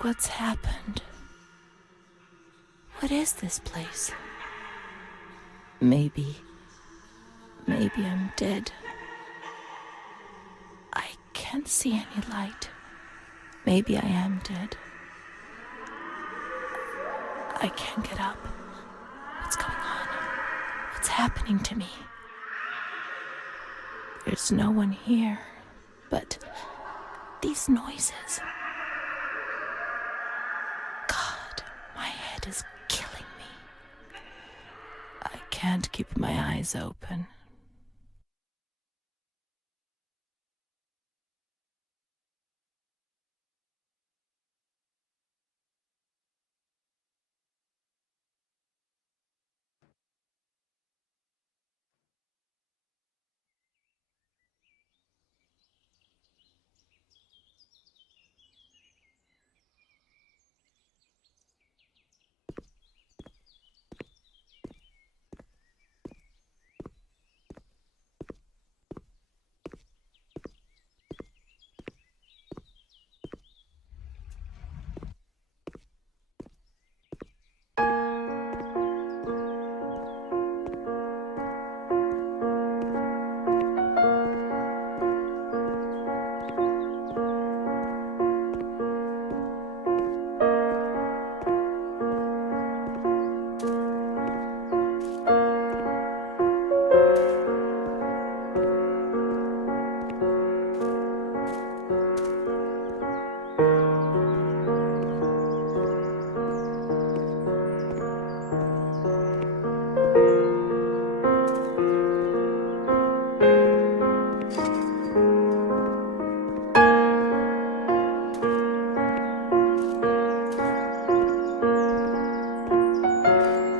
What's happened? What is this place? Maybe I'm dead. I can't see any light. Maybe I am dead. I can't get up. What's going on? What's happening to me? There's no one here, but these noises. God, my head is killing me. I can't keep my eyes open.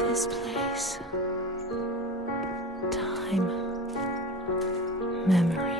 This place. Time. Memory.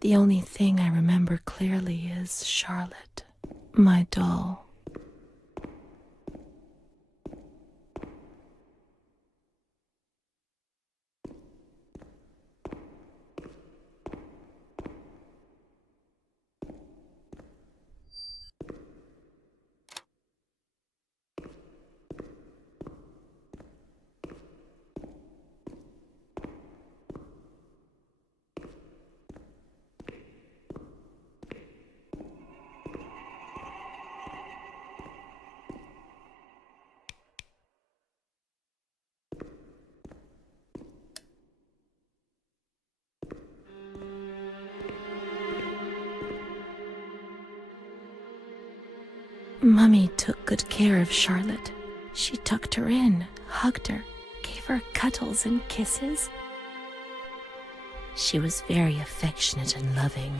The only thing I remember clearly is Charlotte, my doll. Mummy took good care of Charlotte. She tucked her in, hugged her, gave her cuddles and kisses. She was very affectionate and loving.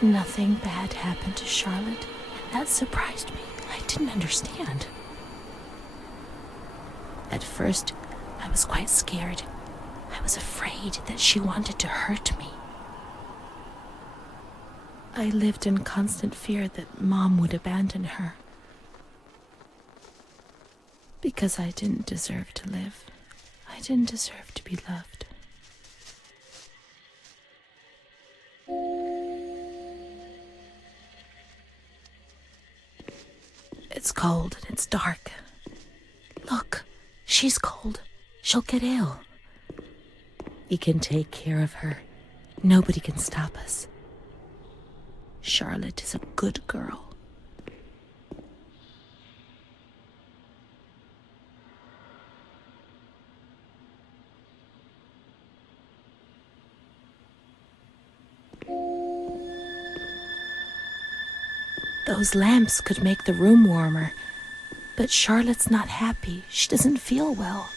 Nothing bad happened to Charlotte, and that surprised me. I didn't understand. At first, I was quite scared. I was afraid that she wanted to hurt me. I lived in constant fear that Mom would abandon her. Because I didn't deserve to live. I didn't deserve to be loved. It's cold and it's dark. Look, she's cold. She'll get ill. We can take care of her. Nobody can stop us. Charlotte is a good girl. Those lamps could make the room warmer. But Charlotte's not happy. She doesn't feel well.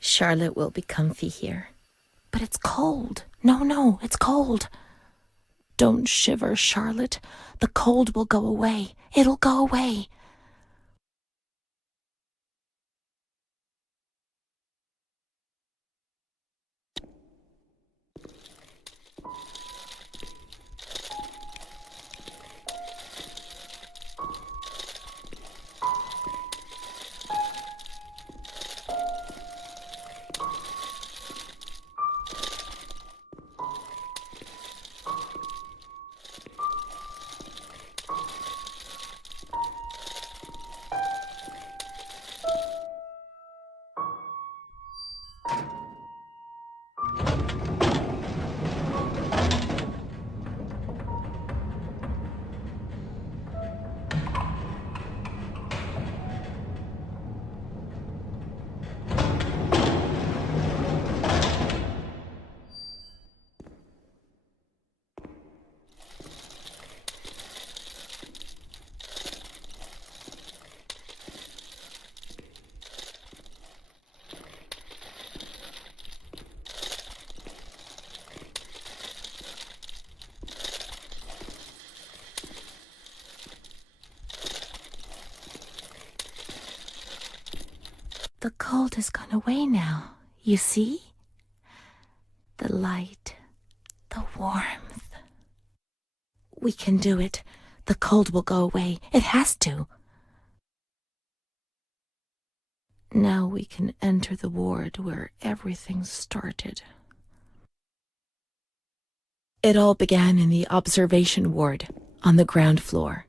Charlotte will be comfy here. But it's cold. No, it's cold. Don't shiver, Charlotte. The cold will go away. It'll go away. The cold has gone away now, you see? The light, the warmth. We can do it. The cold will go away. It has to. Now we can enter the ward where everything started. It all began in the observation ward on the ground floor.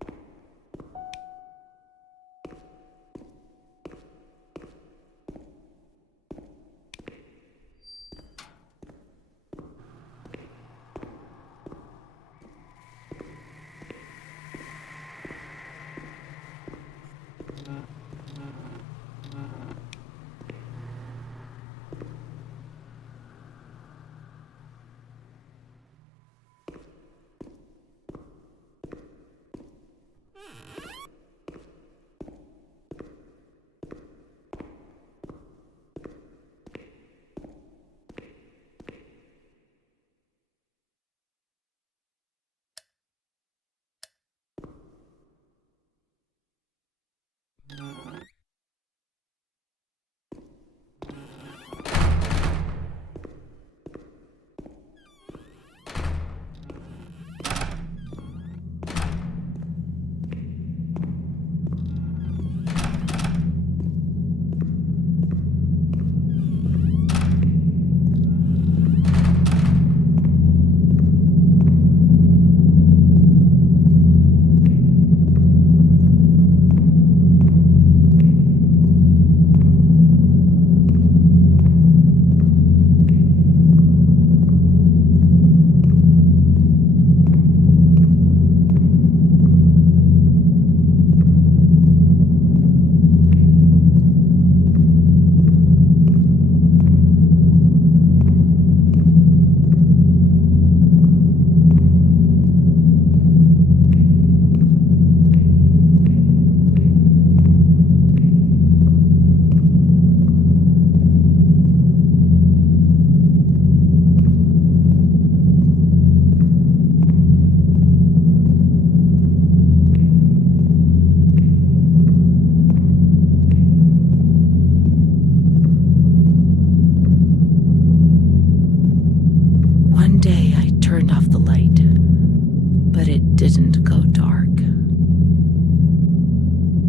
would go dark.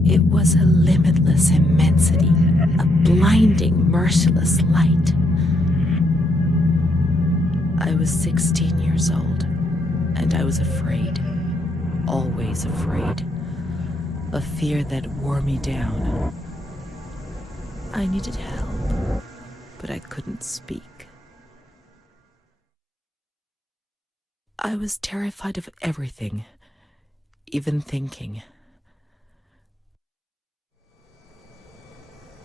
It was a limitless immensity, a blinding, merciless light. I was 16 years old, and I was afraid, always afraid, a fear that wore me down. I needed help, but I couldn't speak. I was terrified of everything, even thinking.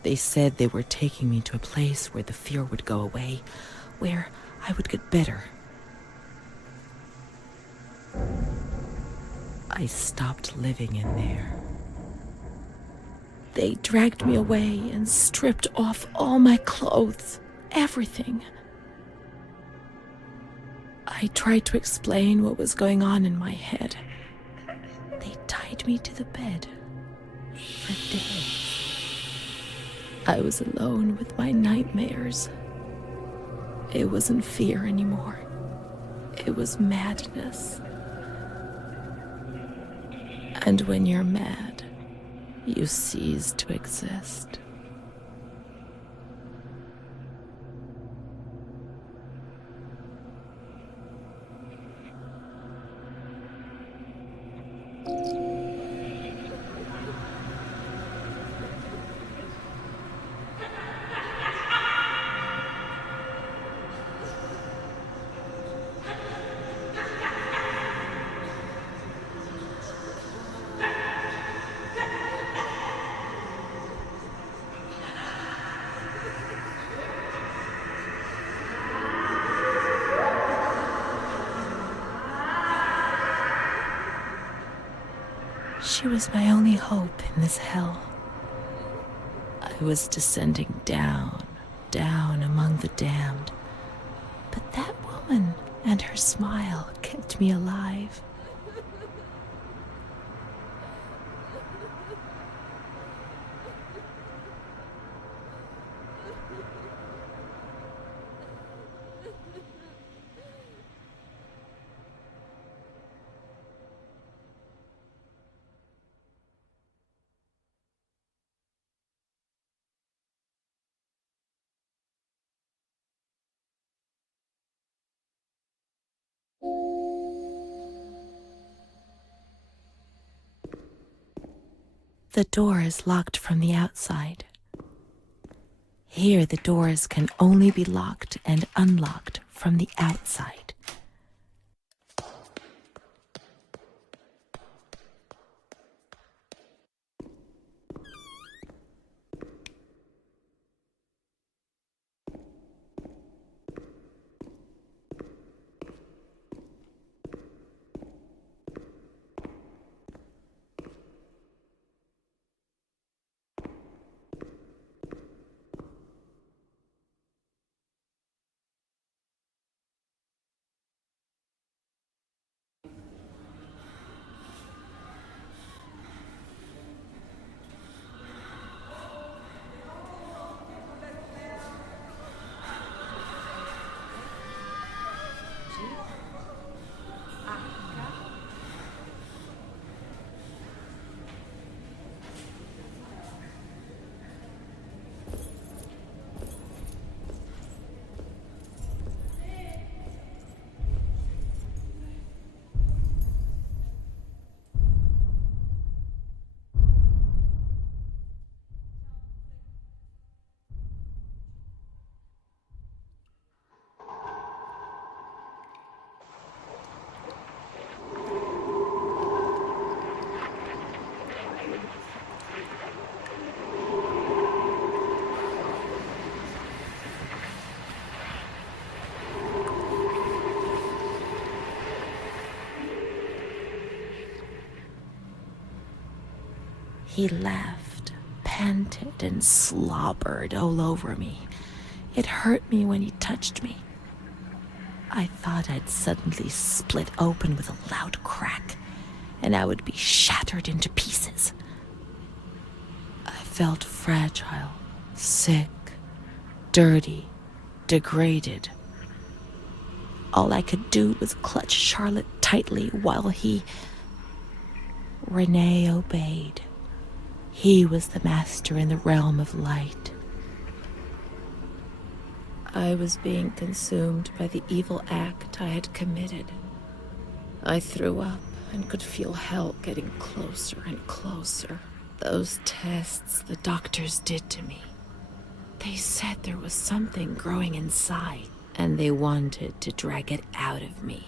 They said they were taking me to a place where the fear would go away, where I would get better. I stopped living in there. They dragged me away and stripped off all my clothes, everything. I tried to explain what was going on in my head. They tied me to the bed for days. I was alone with my nightmares. It wasn't fear anymore. It was madness. And when you're mad, you cease to exist. She was my only hope in this hell. I was descending down, down among the damned. But that woman and her smile kept me alive. The door is locked from the outside. Here, the doors can only be locked and unlocked from the outside. He laughed, panted, and slobbered all over me. It hurt me when he touched me. I thought I'd suddenly split open with a loud crack, and I would be shattered into pieces. I felt fragile, sick, dirty, degraded. All I could do was clutch Charlotte tightly while he Renée obeyed. He was the master in the realm of light. I was being consumed by the evil act I had committed. I threw up and could feel hell getting closer and closer. Those tests the doctors did to me. They said there was something growing inside, and they wanted to drag it out of me.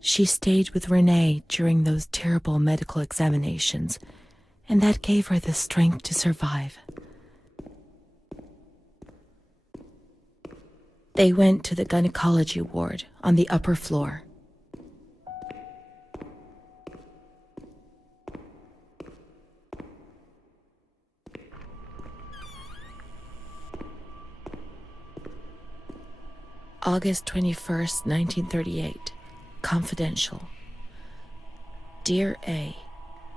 She stayed with Renée during those terrible medical examinations, and that gave her the strength to survive. They went to the gynecology ward on the upper floor. August 21st, 1938. Confidential. Dear A,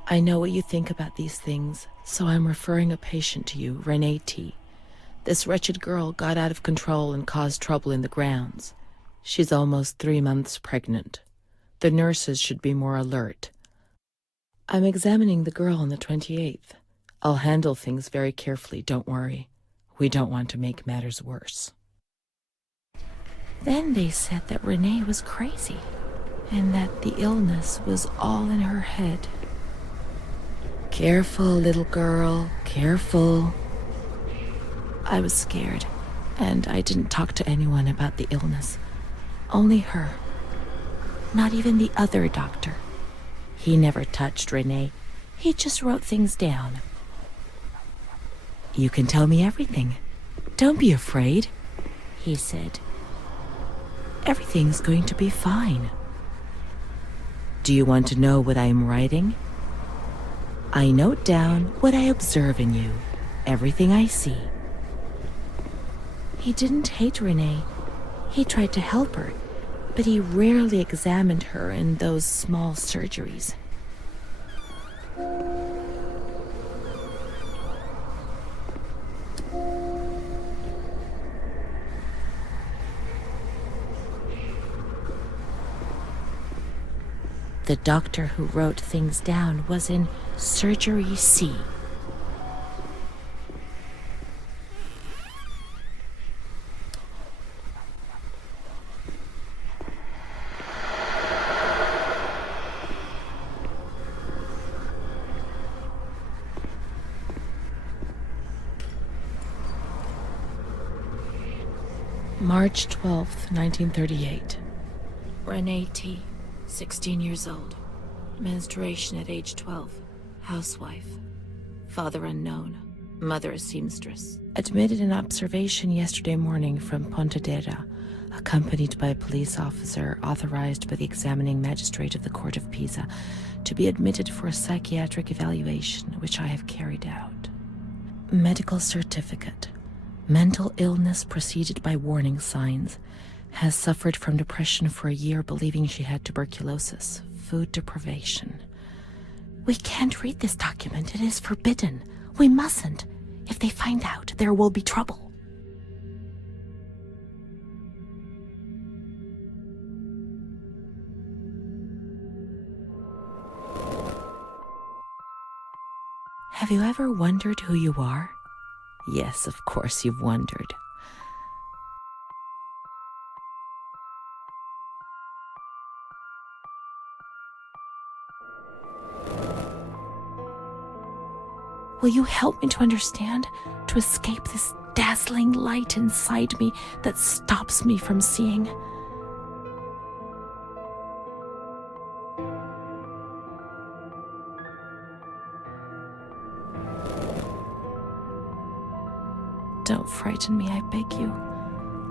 I know what you think about these things, so I'm referring a patient to you, Renée T. This wretched girl got out of control and caused trouble in the grounds. She's almost 3 months pregnant. The nurses should be more alert. I'm examining the girl on the 28th. I'll handle things very carefully, don't worry. We don't want to make matters worse. Then they said that Renée was crazy, and that the illness was all in her head. Careful, little girl, careful. I was scared, and I didn't talk to anyone about the illness. Only her. Not even the other doctor. He never touched Renée. He just wrote things down. You can tell me everything. Don't be afraid, he said. Everything's going to be fine. Do you want to know what I am writing? I note down what I observe in you, everything I see. He didn't hate Renée. He tried to help her, but he rarely examined her in those small surgeries. The doctor who wrote things down was in Surgery C. March 12th, 1938. Renée T., 16 years old. Menstruation at age 12. Housewife. Father unknown. Mother a seamstress. Admitted in observation yesterday morning from Pontevedra, accompanied by a police officer authorized by the examining magistrate of the Court of Pisa to be admitted for a psychiatric evaluation, which I have carried out. Medical certificate. Mental illness preceded by warning signs. Has suffered from depression for a year, believing she had tuberculosis. Food deprivation. We can't read this document. It is forbidden. We mustn't. If they find out, there will be trouble. Have you ever wondered who you are? Yes, of course you've wondered. Will you help me to understand, to escape this dazzling light inside me that stops me from seeing? Don't frighten me, I beg you.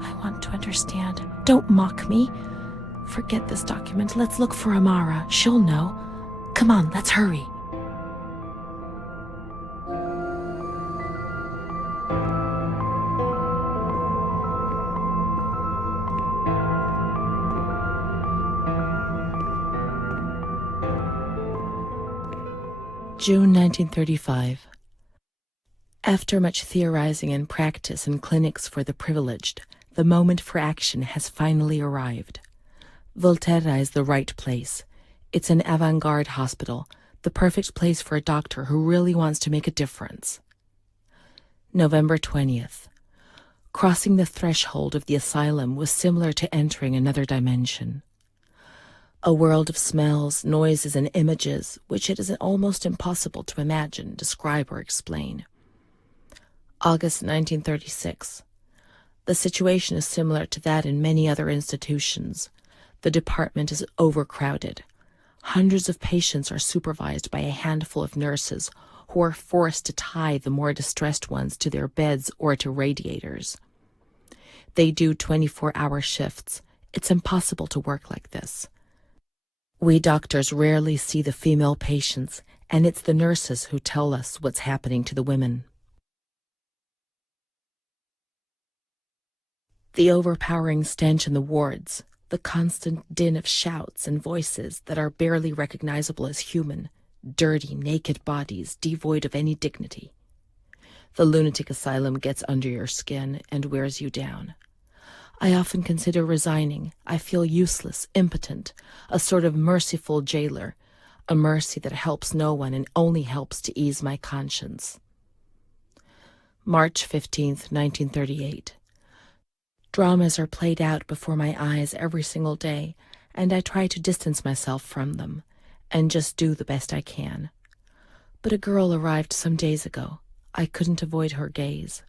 I want to understand. Don't mock me. Forget this document. Let's look for Amara. She'll know. Come on, let's hurry. June 1935. After much theorizing and practice in clinics for the privileged, the moment for action has finally arrived. Volterra is the right place. It's an avant-garde hospital, the perfect place for a doctor who really wants to make a difference. November 20th. Crossing the threshold of the asylum was similar to entering another dimension. A world of smells, noises, and images which it is almost impossible to imagine, describe, or explain. August 1936. The situation is similar to that in many other institutions. The department is overcrowded. Hundreds of patients are supervised by a handful of nurses who are forced to tie the more distressed ones to their beds or to radiators. They do 24-hour shifts. It's impossible to work like this. We doctors rarely see the female patients, and it's the nurses who tell us what's happening to the women. The overpowering stench in the wards, the constant din of shouts and voices that are barely recognizable as human, dirty, naked bodies devoid of any dignity. The lunatic asylum gets under your skin and wears you down. I often consider resigning. I feel useless, impotent, a sort of merciful jailer, a mercy that helps no one and only helps to ease my conscience. March 15th, 1938. Dramas are played out before my eyes every single day, and I try to distance myself from them and just do the best I can. But a girl arrived some days ago. I couldn't avoid her gaze.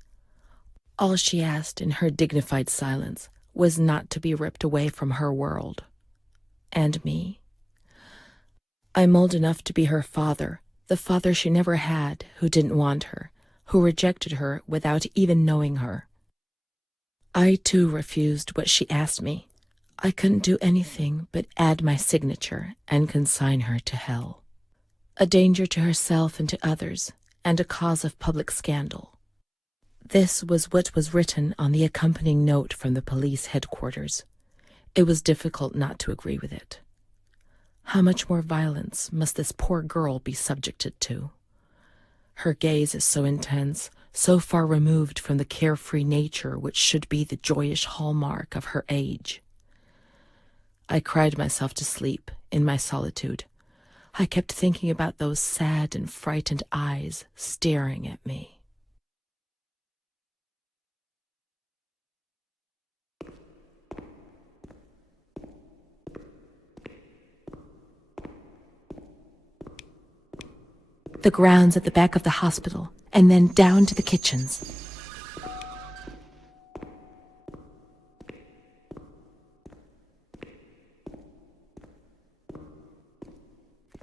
All she asked in her dignified silence was not to be ripped away from her world. And me. I'm old enough to be her father, the father she never had, who didn't want her, who rejected her without even knowing her. I too refused what she asked me. I couldn't do anything but add my signature and consign her to hell. A danger to herself and to others, and a cause of public scandal. This was what was written on the accompanying note from the police headquarters. It was difficult not to agree with it. How much more violence must this poor girl be subjected to? Her gaze is so intense, so far removed from the carefree nature which should be the joyous hallmark of her age. I cried myself to sleep in my solitude. I kept thinking about those sad and frightened eyes staring at me. The grounds at the back of the hospital, and then down to the kitchens.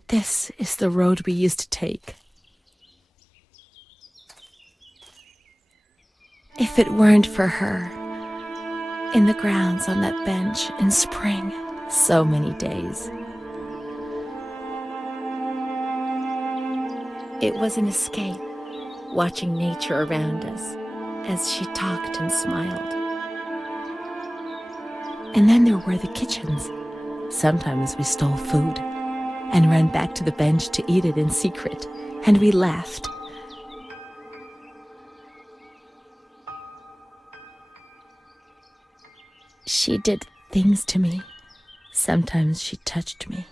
This is the road we used to take. If it weren't for her, in the grounds on that bench in spring, so many days. It was an escape, watching nature around us as she talked and smiled. And then there were the kitchens. Sometimes we stole food and ran back to the bench to eat it in secret, and we laughed. She did things to me. Sometimes she touched me.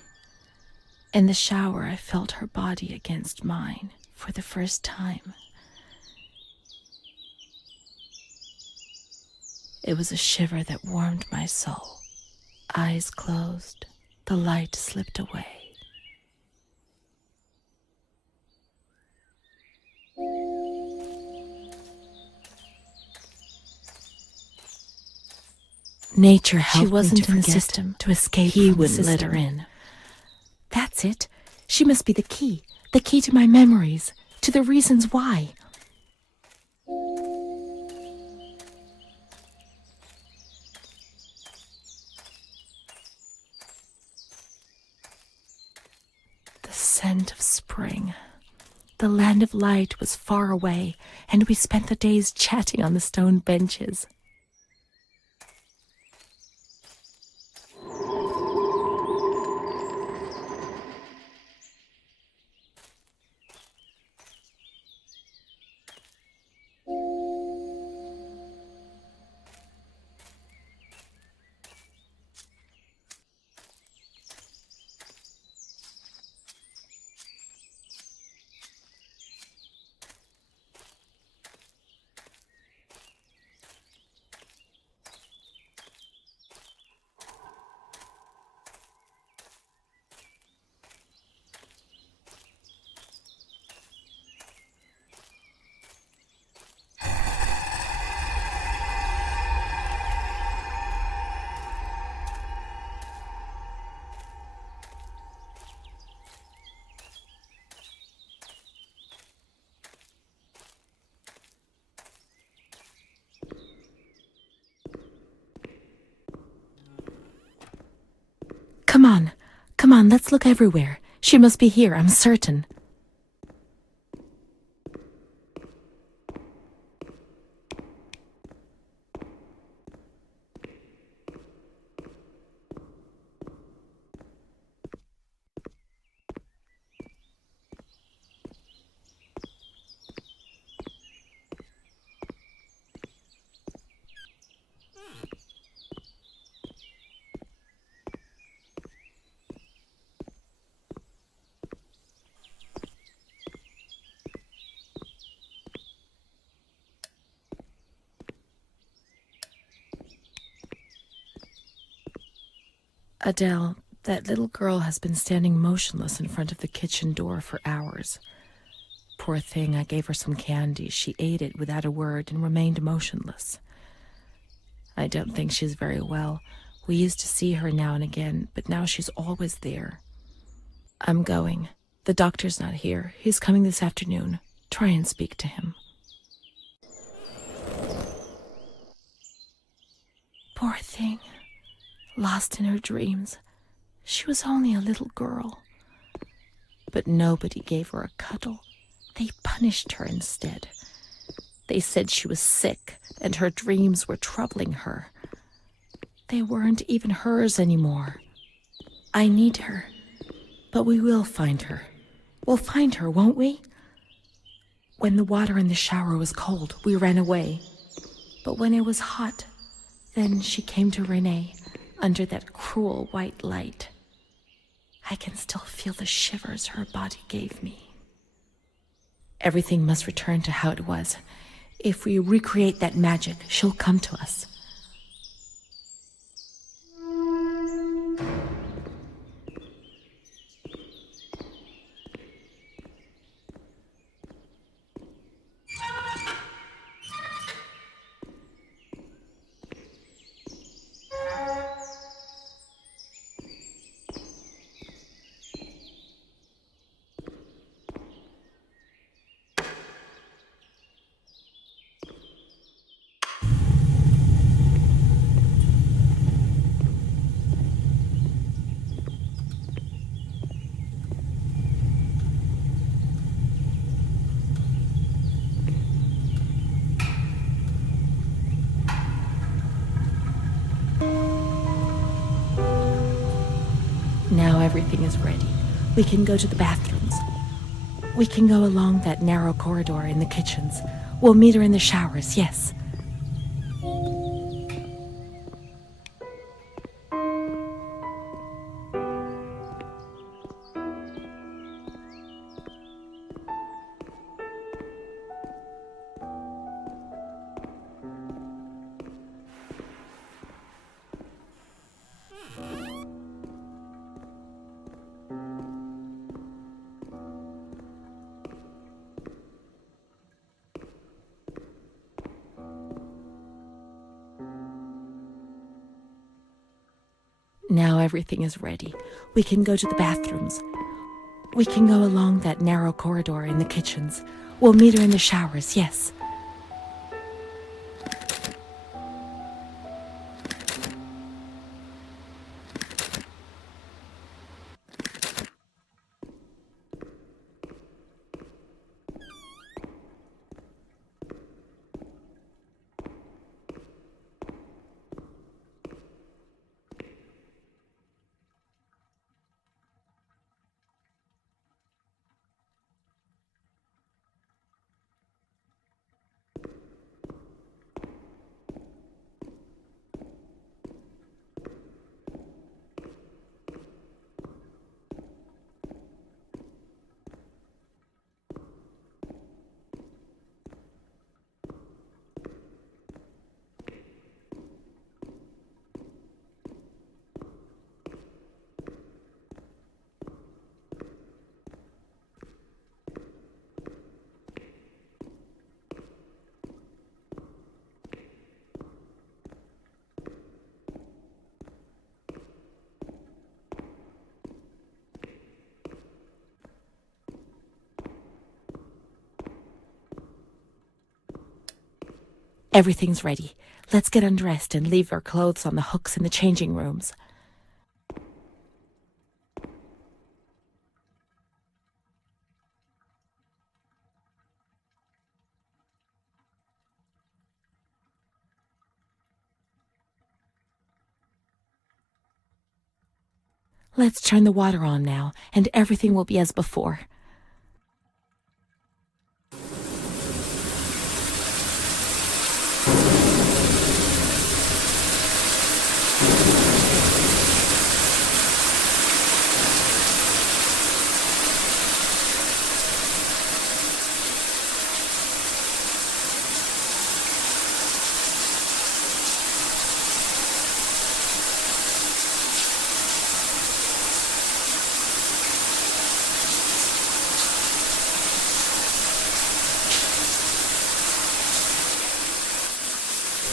In the shower, I felt her body against mine for the first time. It was a shiver that warmed my soul. Eyes closed, the light slipped away. Nature helped She wasn't me to in the forget, system. to escape He from the wouldn't let system. her in. That's it. She must be the key to my memories, to the reasons why. The scent of spring. The land of light was far away, and we spent the days chatting on the stone benches. Come on, let's look everywhere. She must be here, I'm certain. Adele, that little girl has been standing motionless in front of the kitchen door for hours. Poor thing, I gave her some candy. She ate it without a word and remained motionless. I don't think she's very well. We used to see her now and again, but now she's always there. I'm going. The doctor's not here. He's coming this afternoon. Try and speak to him. Poor thing. Lost in her dreams. She was only a little girl. But nobody gave her a cuddle. They punished her instead. They said she was sick and her dreams were troubling her. They weren't even hers anymore. I need her. But we will find her. We'll find her, won't we? When the water in the shower was cold, we ran away. But when it was hot, then she came to Renée under that cruel white light. I can still feel the shivers her body gave me. Everything must return to how it was. If we recreate that magic, she'll come to us. Now everything is ready. We can go to the bathrooms. We can go along that narrow corridor in the kitchens. We'll meet her in the showers, yes. Now everything is ready. We can go to the bathrooms. We can go along that narrow corridor in the kitchens. We'll meet her in the showers, yes. Everything's ready. Let's get undressed and leave our clothes on the hooks in the changing rooms. Let's turn the water on now, and everything will be as before.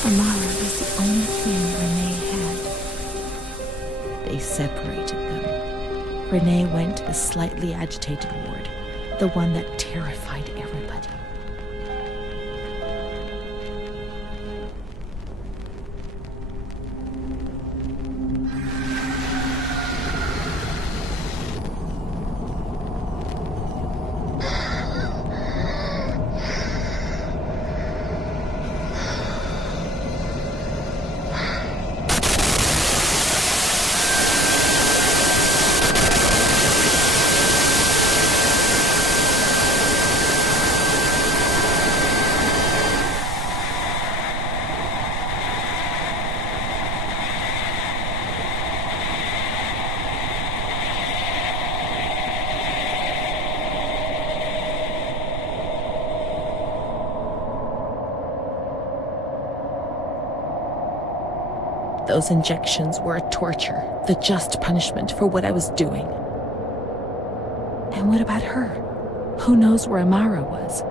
Amara was the only thing Renée had. They separated them. Renée went to the slightly agitated ward, the one that terrified everybody. Those injections were a torture, the just punishment for what I was doing. And what about her? Who knows where Amara was?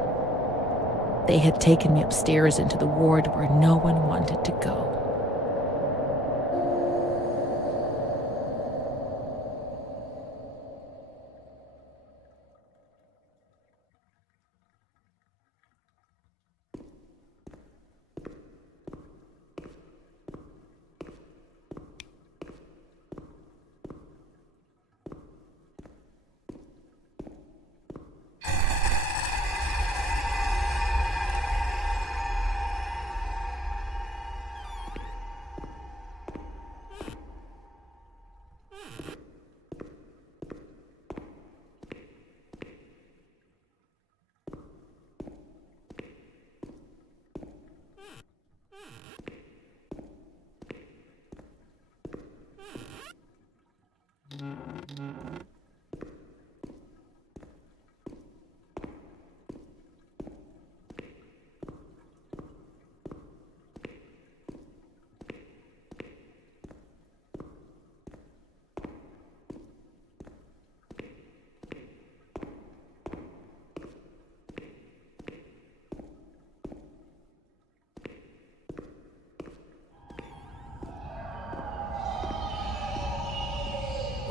They had taken me upstairs into the ward where no one wanted to go.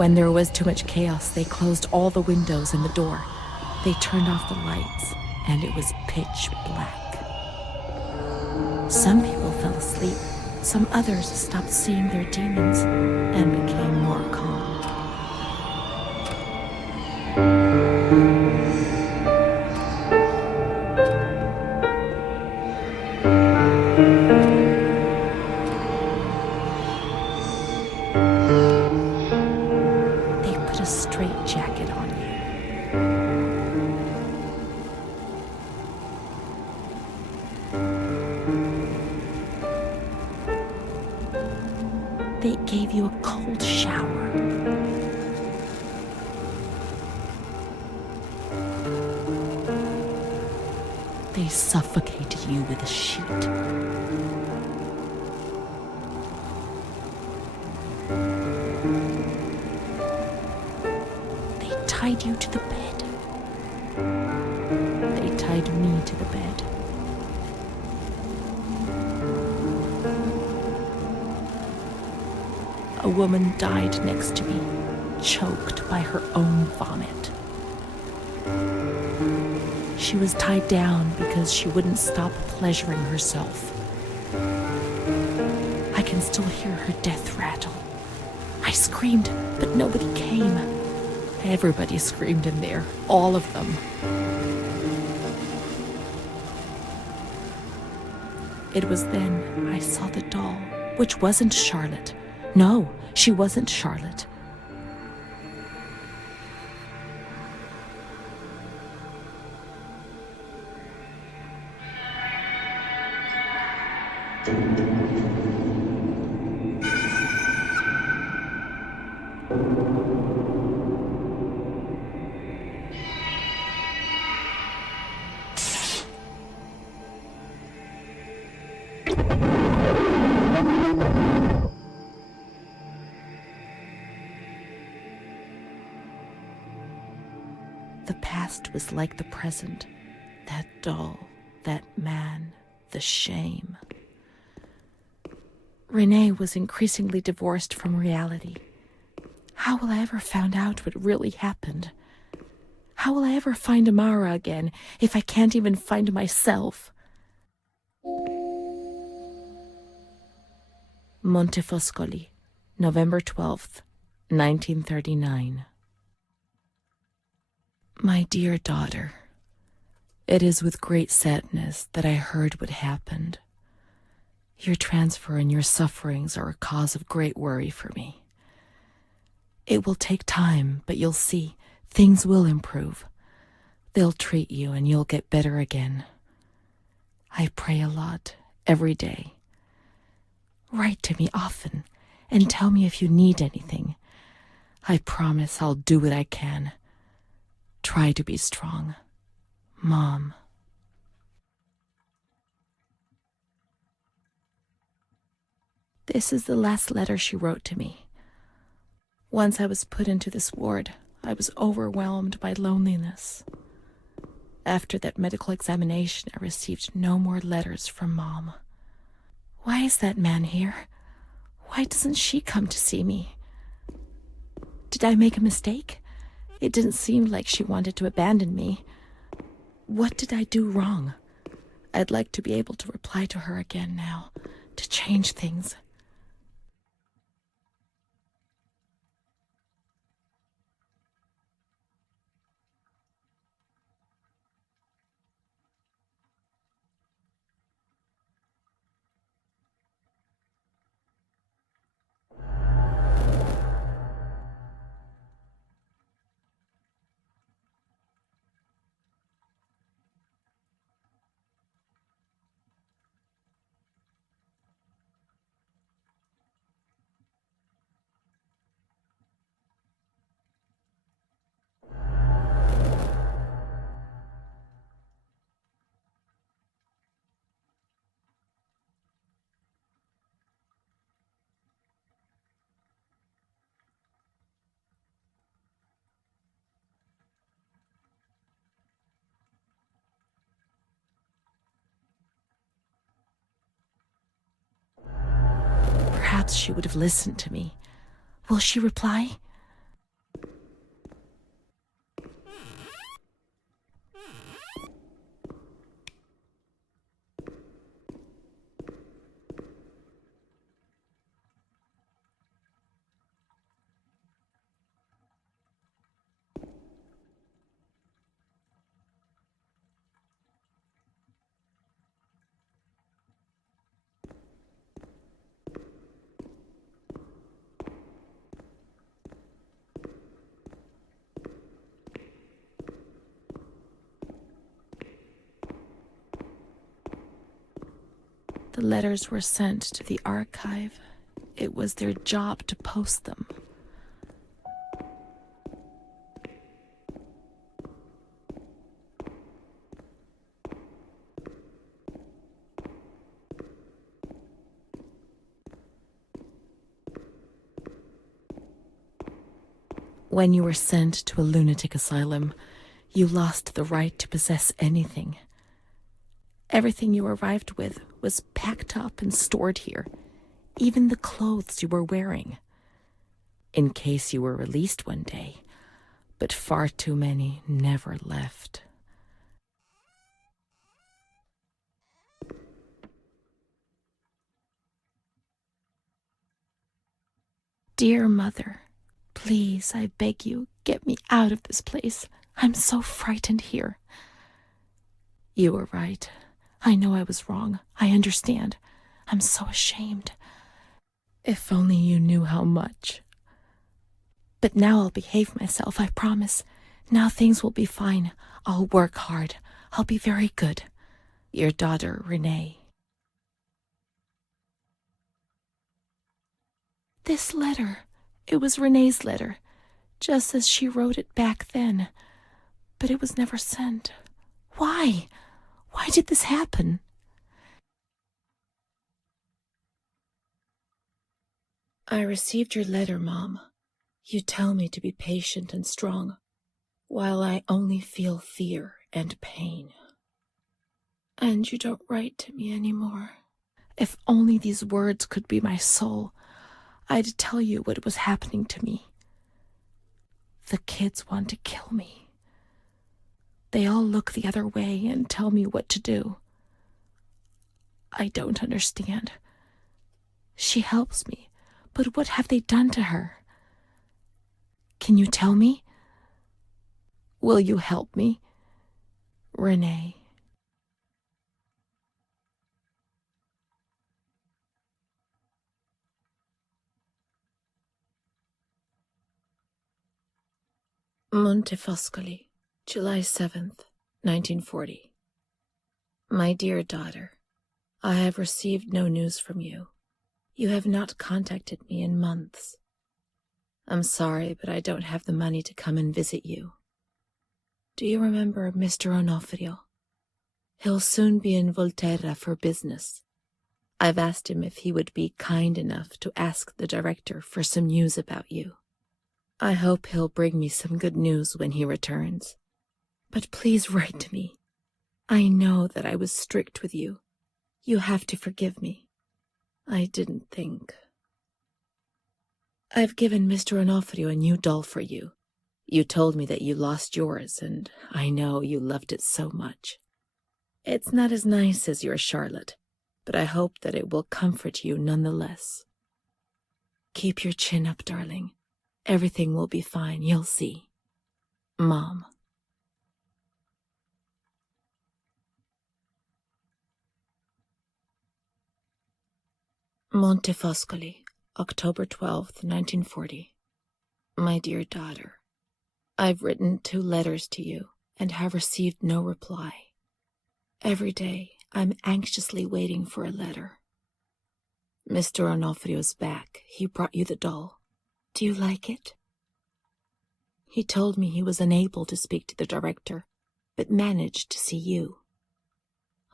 When there was too much chaos, they closed all the windows and the door. They turned off the lights, and it was pitch black. Some people fell asleep. Some others stopped seeing their demons and became more calm. They put a straitjacket on you. They gave you a cold shower. They suffocated you with a sheet. They tied you to the bed. They tied me to the bed. A woman died next to me, choked by her own vomit. She was tied down because she wouldn't stop pleasuring herself. I can still hear her death rattle. I screamed, but nobody came. Everybody screamed in there, all of them. It was then I saw the doll, which wasn't Charlotte. No, she wasn't Charlotte. The past was like the present. That doll, that man, the shame. Renée was increasingly divorced from reality. How will I ever find out what really happened? How will I ever find Amara again if I can't even find myself? Montefoscoli, November 12th, 1939. My dear daughter, it is with great sadness that I heard what happened. Your transfer and your sufferings are a cause of great worry for me. It will take time, but you'll see, things will improve. They'll treat you and you'll get better again. I pray a lot, every day. Write to me often and tell me if you need anything. I promise I'll do what I can. Try to be strong. Mom. This is the last letter she wrote to me. Once I was put into this ward, I was overwhelmed by loneliness. After that medical examination, I received no more letters from Mom. Why is that man here? Why doesn't she come to see me? Did I make a mistake? It didn't seem like she wanted to abandon me. What did I do wrong? I'd like to be able to reply to her again now, to change things. Perhaps she would have listened to me. Will she reply? The letters were sent to the archive. It was their job to post them. When you were sent to a lunatic asylum, you lost the right to possess anything. Everything you arrived with was packed up and stored here, even the clothes you were wearing, in case you were released one day, but far too many never left. Dear Mother, please, I beg you, get me out of this place. I'm so frightened here. You were right. I know I was wrong. I understand. I'm so ashamed. If only you knew how much. But now I'll behave myself, I promise. Now things will be fine. I'll work hard. I'll be very good. Your daughter, Renée. This letter. It was Renée's letter, just as she wrote it back then. But it was never sent. Why? Why did this happen? I received your letter, Mom. You tell me to be patient and strong, while I only feel fear and pain. And you don't write to me anymore. If only these words could be my soul, I'd tell you what was happening to me. The kids want to kill me. They all look the other way and tell me what to do. I don't understand. She helps me, but what have they done to her? Can you tell me? Will you help me? Renée. Montefoscoli, July 7th, 1940. My dear daughter, I have received no news from you. You have not contacted me in months. I'm sorry, but I don't have the money to come and visit you. Do you remember Mr. Onofrio? He'll soon be in Volterra for business. I've asked him if he would be kind enough to ask the director for some news about you. I hope he'll bring me some good news when he returns. But please write to me. I know that I was strict with you. You have to forgive me. I didn't think. I've given Mr. Onofrio a new doll for you. You told me that you lost yours, and I know you loved it so much. It's not as nice as your Charlotte, but I hope that it will comfort you nonetheless. Keep your chin up, darling. Everything will be fine, you'll see. Mom. Montefoscoli, October 12th, 1940. My dear daughter, I've written 2 letters to you and have received no reply. Every day, I'm anxiously waiting for a letter. Mr. Onofrio's back. He brought you the doll. Do you like it? He told me he was unable to speak to the director, but managed to see you.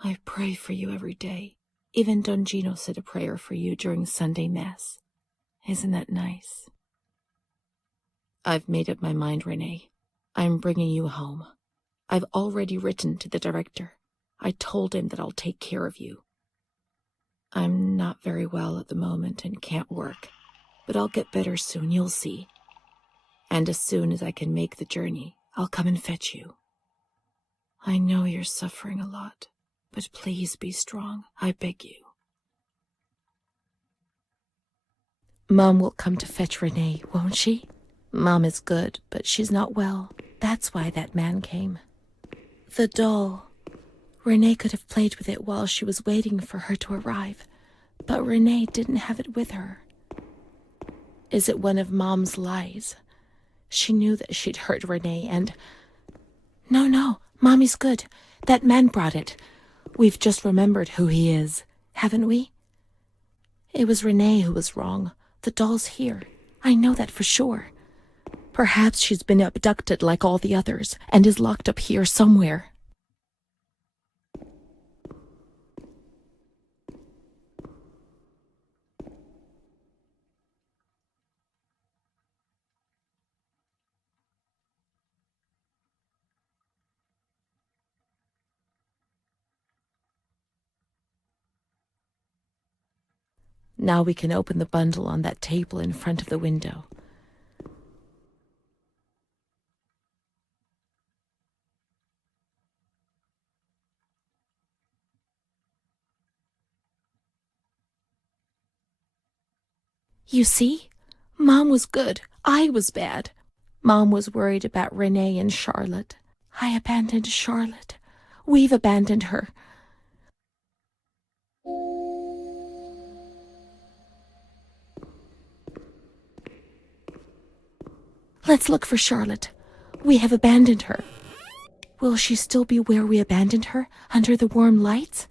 I pray for you every day. Even Don Gino said a prayer for you during Sunday Mass. Isn't that nice? I've made up my mind, Renée. I'm bringing you home. I've already written to the director. I told him that I'll take care of you. I'm not very well at the moment and can't work, but I'll get better soon, you'll see. And as soon as I can make the journey, I'll come and fetch you. I know you're suffering a lot, but please be strong, I beg you. Mom will come to fetch Renée, won't she? Mom is good, but she's not well. That's why that man came. The doll. Renée could have played with it while she was waiting for her to arrive, but Renée didn't have it with her. Is it one of Mom's lies? She knew that she'd hurt Renée and... No, Mommy's good. That man brought it. We've just remembered who he is. haven't we? It was Renée who was wrong. The doll's here. I know that for sure. Perhaps she's been abducted like all the others and is locked up here somewhere. Now we can open the bundle on that table in front of the window. You see? Mom was good. I was bad. Mom was worried about Renée and Charlotte. I abandoned Charlotte. We've abandoned her. Let's look for Charlotte. We have abandoned her. Will she still be where we abandoned her, under the warm lights?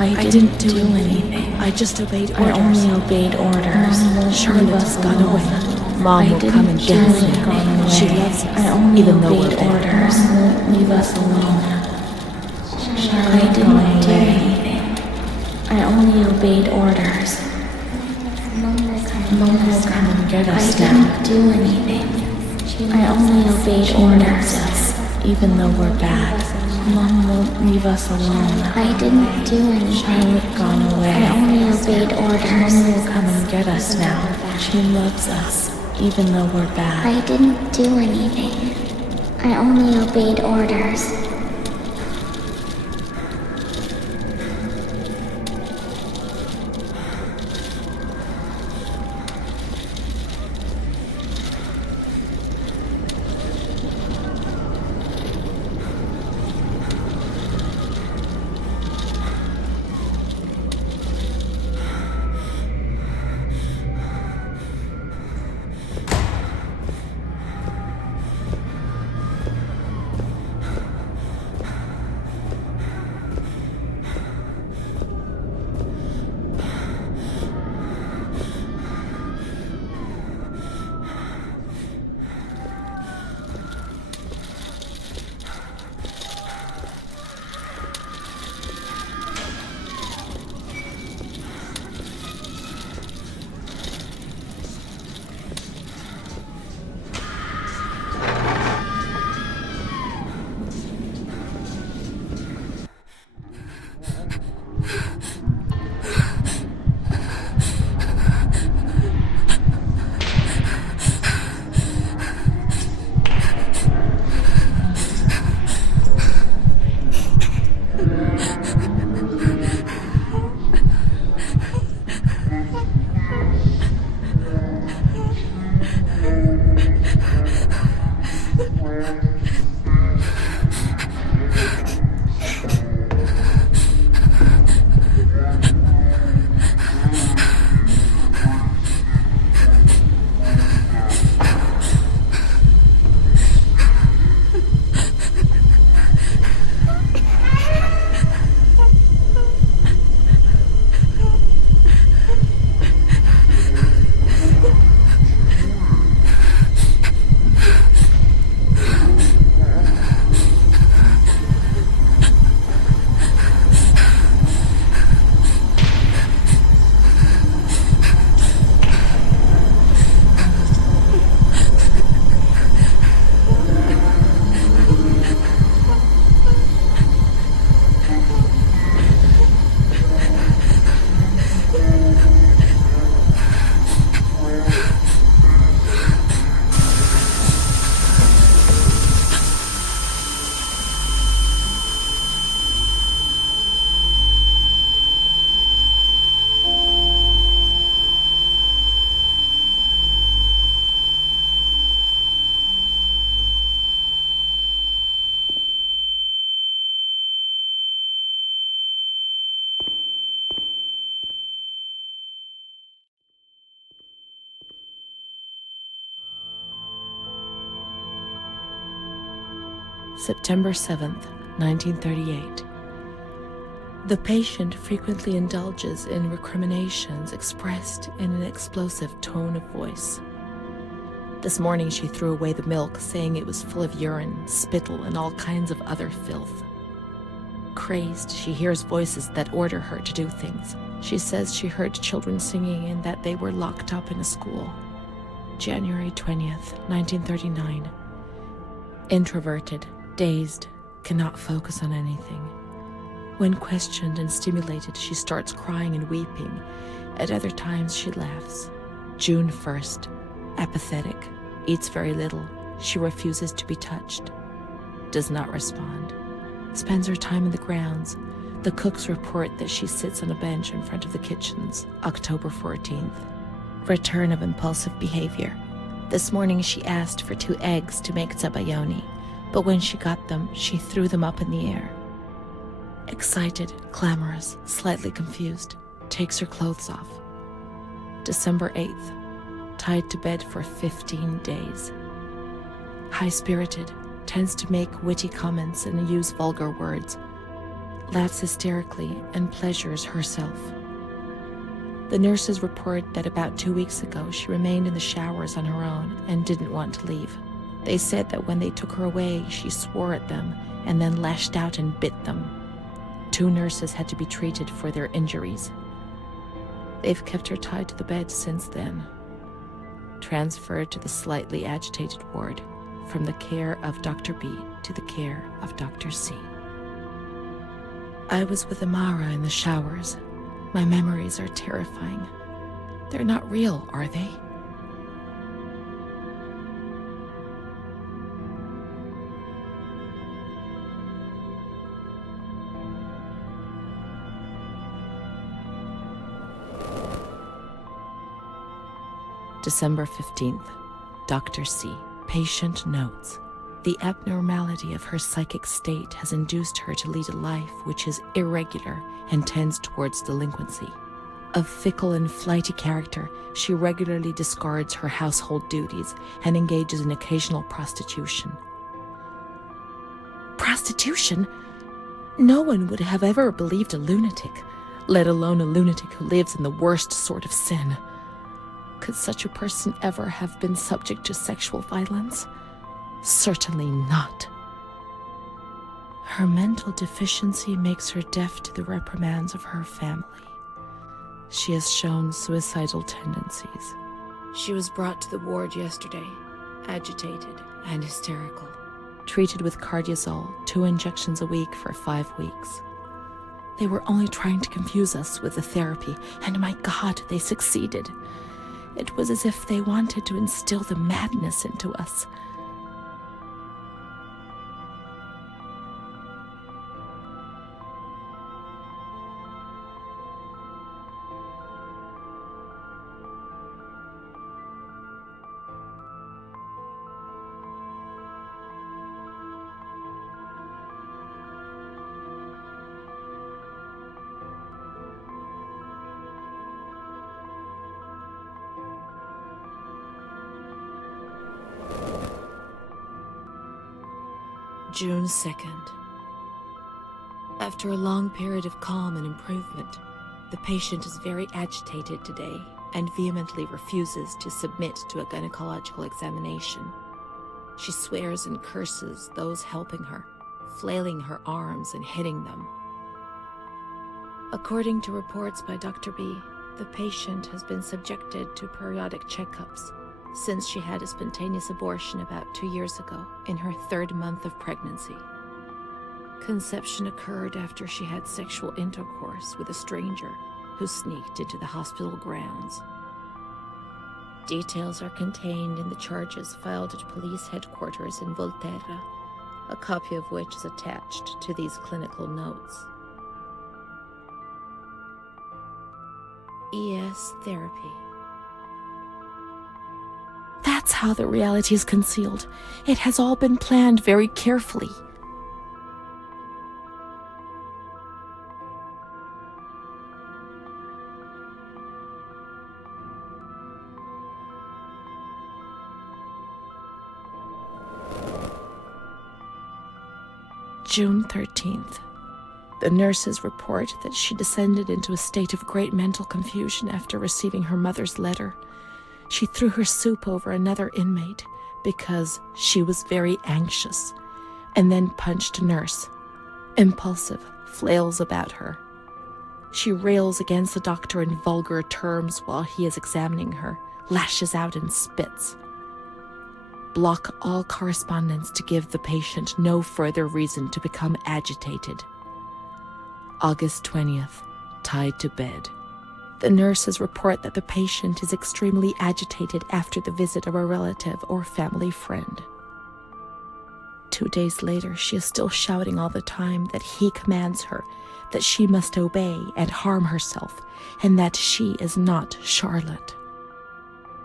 I didn't do anything. I just obeyed orders. I only obeyed orders. Charlotte's gone away. Mom will come and get us. She loves us, even though we're orders. Leave us alone. I didn't do anything. I only obeyed orders. Mom will come and get us now. I didn't do anything. I only obeyed orders, even though we're bad. Mom won't leave us alone. I didn't do anything. Charlotte gone away. I only obeyed orders. Mom will come and get us now. She loves us, even though we're bad. I didn't do anything. I only obeyed orders. September 7th, 1938. The patient frequently indulges in recriminations expressed in an explosive tone of voice. This morning she threw away the milk, saying it was full of urine, spittle, and all kinds of other filth. Crazed, she hears voices that order her to do things. She says she heard children singing and that they were locked up in a school. January 20th, 1939. Introverted, dazed, cannot focus on anything. When questioned and stimulated, she starts crying and weeping. At other times, she laughs. June 1st. Apathetic, eats very little. She refuses to be touched. Does not respond. Spends her time in the grounds. The cooks report that she sits on a bench in front of the kitchens. October 14th. Return of impulsive behavior. This morning she asked for 2 eggs to make zabayoni, but when she got them, she threw them up in the air. Excited, clamorous, slightly confused, takes her clothes off. December 8th. Tied to bed for 15 days. High-spirited, tends to make witty comments and use vulgar words, laughs hysterically and pleasures herself. The nurses report that about 2 weeks ago she remained in the showers on her own and didn't want to leave. They said that when they took her away, she swore at them and then lashed out and bit them. 2 nurses had to be treated for their injuries. They've kept her tied to the bed since then. Transferred to the slightly agitated ward, from the care of Dr. B to the care of Dr. C. I was with Amara in the showers. My memories are terrifying. They're not real, are they? December 15th. Dr. C. Patient notes. The abnormality of her psychic state has induced her to lead a life which is irregular and tends towards delinquency. Of fickle and flighty character, she regularly discards her household duties and engages in occasional prostitution. Prostitution? No one would have ever believed a lunatic, let alone a lunatic who lives in the worst sort of sin. Could such a person ever have been subject to sexual violence? Certainly not. Her mental deficiency makes her deaf to the reprimands of her family. She has shown suicidal tendencies. She was brought to the ward yesterday, agitated and hysterical. Treated with cardiazol, 2 injections a week for 5 weeks. They were only trying to confuse us with the therapy, and my God, they succeeded. It was as if they wanted to instill the madness into us. June 2nd. After a long period of calm and improvement, the patient is very agitated today and vehemently refuses to submit to a gynecological examination. She swears and curses those helping her, flailing her arms and hitting them. According to reports by Dr. B, the patient has been subjected to periodic checkups since she had a spontaneous abortion about 2 years ago in her 3rd month of pregnancy. Conception occurred after she had sexual intercourse with a stranger who sneaked into the hospital grounds. Details are contained in the charges filed at police headquarters in Volterra, a copy of which is attached to these clinical notes. ES therapy. That's how the reality is concealed. It has all been planned very carefully. June 13th. The nurses report that she descended into a state of great mental confusion after receiving her mother's letter. She threw her soup over another inmate because she was very anxious, and then punched a nurse. Impulsive, flails about her. She rails against the doctor in vulgar terms while he is examining her, lashes out and spits. Block all correspondence to give the patient no further reason to become agitated. August 20th, tied to bed. The nurses report that the patient is extremely agitated after the visit of a relative or family friend. 2 days later, she is still shouting all the time that he commands her, that she must obey and harm herself, and that she is not Charlotte.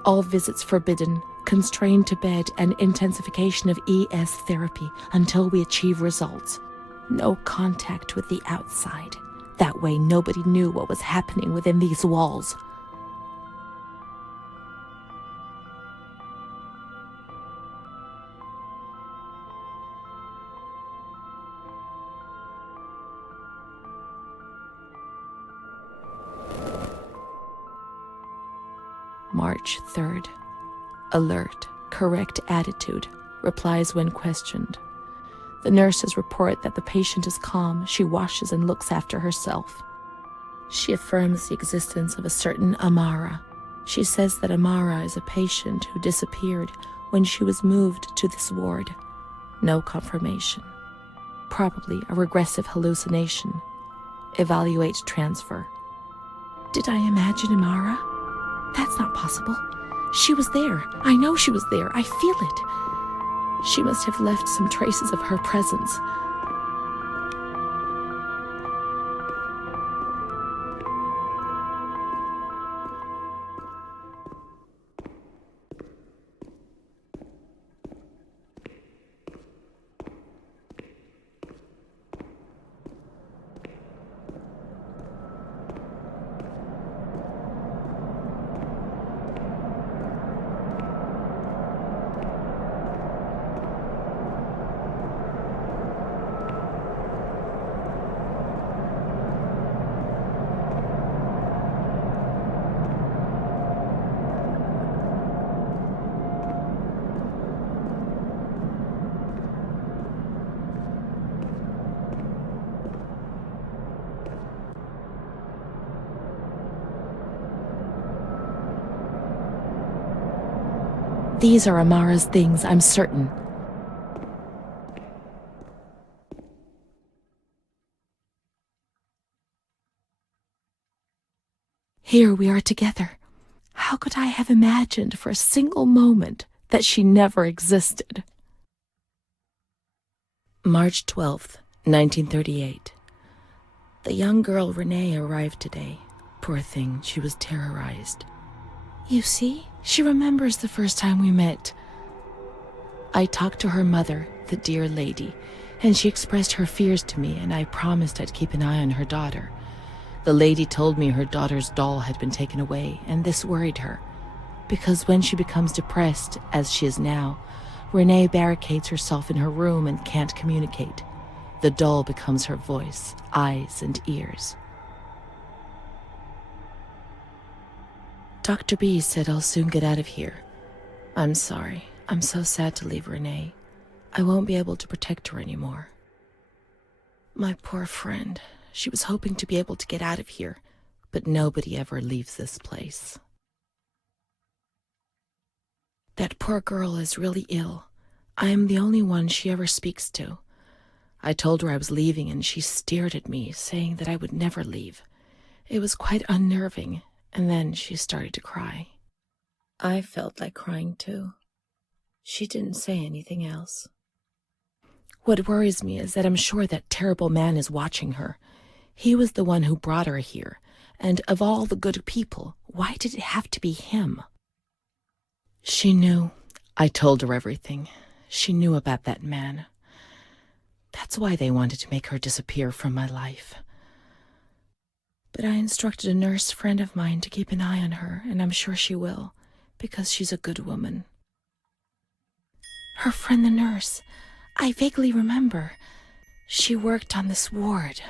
All visits forbidden, constrained to bed, and intensification of ES therapy until we achieve results. No contact with the outside. That way nobody knew what was happening within these walls. March 3rd. Alert, correct attitude, replies when questioned. The nurses report that the patient is calm. She washes and looks after herself. She affirms the existence of a certain Amara. She says that Amara is a patient who disappeared when she was moved to this ward. No confirmation. Probably a regressive hallucination. Evaluate transfer. Did I imagine Amara? That's not possible. She was there. I know she was there. I feel it. She must have left some traces of her presence. These are Amara's things, I'm certain. Here we are together. How could I have imagined for a single moment that she never existed? March 12th, 1938. The young girl Renée arrived today. Poor thing, she was terrorized. You see, she remembers the first time we met. I talked to her mother, the dear lady, and she expressed her fears to me, and I promised I'd keep an eye on her daughter. The lady told me her daughter's doll had been taken away, and this worried her, because when she becomes depressed, as she is now, Renée barricades herself in her room and can't communicate. The doll becomes her voice, eyes, and ears. Dr. B said I'll soon get out of here. I'm sorry. I'm so sad to leave Renée. I won't be able to protect her anymore. My poor friend. She was hoping to be able to get out of here, but nobody ever leaves this place. That poor girl is really ill. I am the only one she ever speaks to. I told her I was leaving, and she stared at me, saying that I would never leave. It was quite unnerving. And then she started to cry. I felt like crying too. She didn't say anything else. What worries me is that I'm sure that terrible man is watching her. He was the one who brought her here, and of all the good people, why did it have to be him? She knew. I told her everything. She knew about that man. That's why they wanted to make her disappear from my life. But I instructed a nurse friend of mine to keep an eye on her, and I'm sure she will, because she's a good woman. Her friend the nurse. I vaguely remember. She worked on this ward.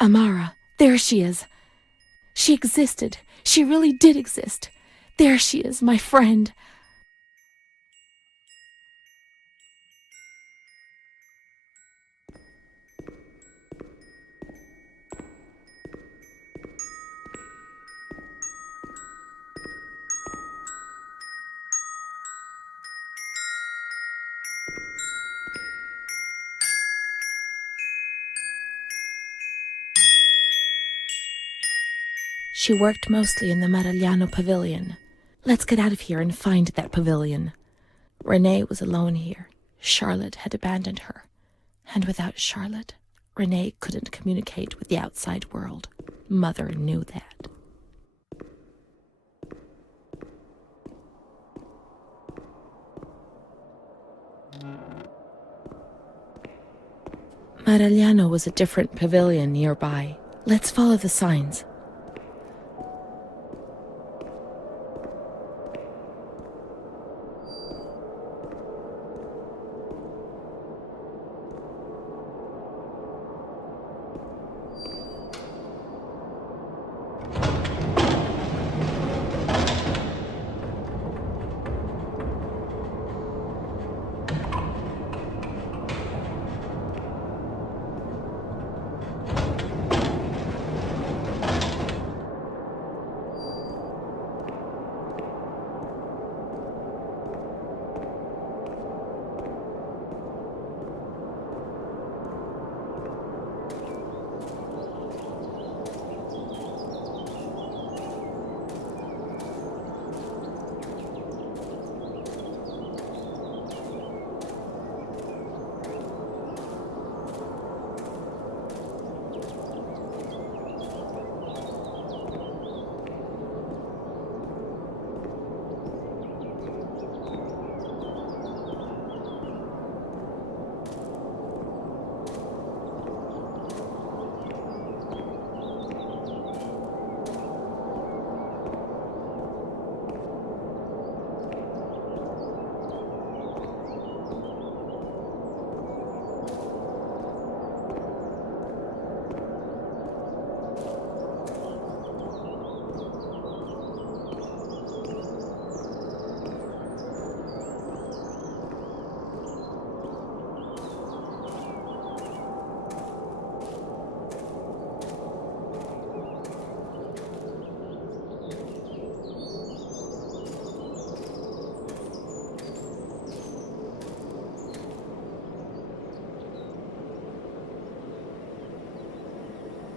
Amara, there she is. She existed. She really did exist. There she is, my friend. She worked mostly in the Marigliano pavilion. Let's get out of here and find that pavilion. Renée was alone here. Charlotte had abandoned her. And without Charlotte, Renée couldn't communicate with the outside world. Mother knew that. Marigliano was a different pavilion nearby. Let's follow the signs.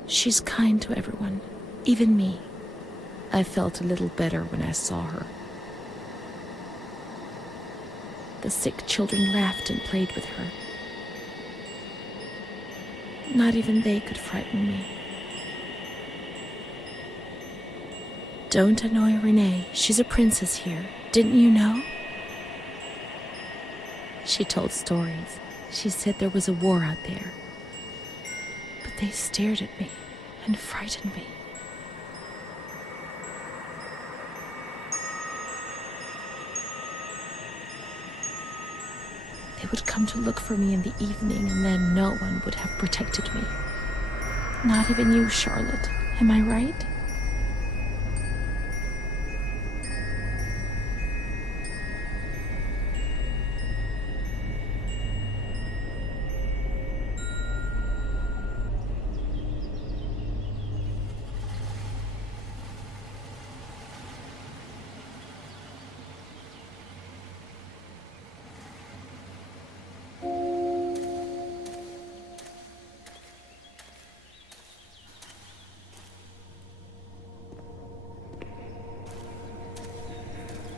She's kind to everyone, even me. I felt a little better when I saw her. The sick children laughed and played with her. Not even they could frighten me. Don't annoy Renée. She's a princess here. Didn't you know? She told stories. She said there was a war out there. But they stared at me and frightened me. They would come to look for me in the evening, and then no one would have protected me. Not even you, Charlotte. Am I right?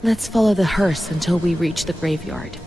Let's follow the hearse until we reach the graveyard.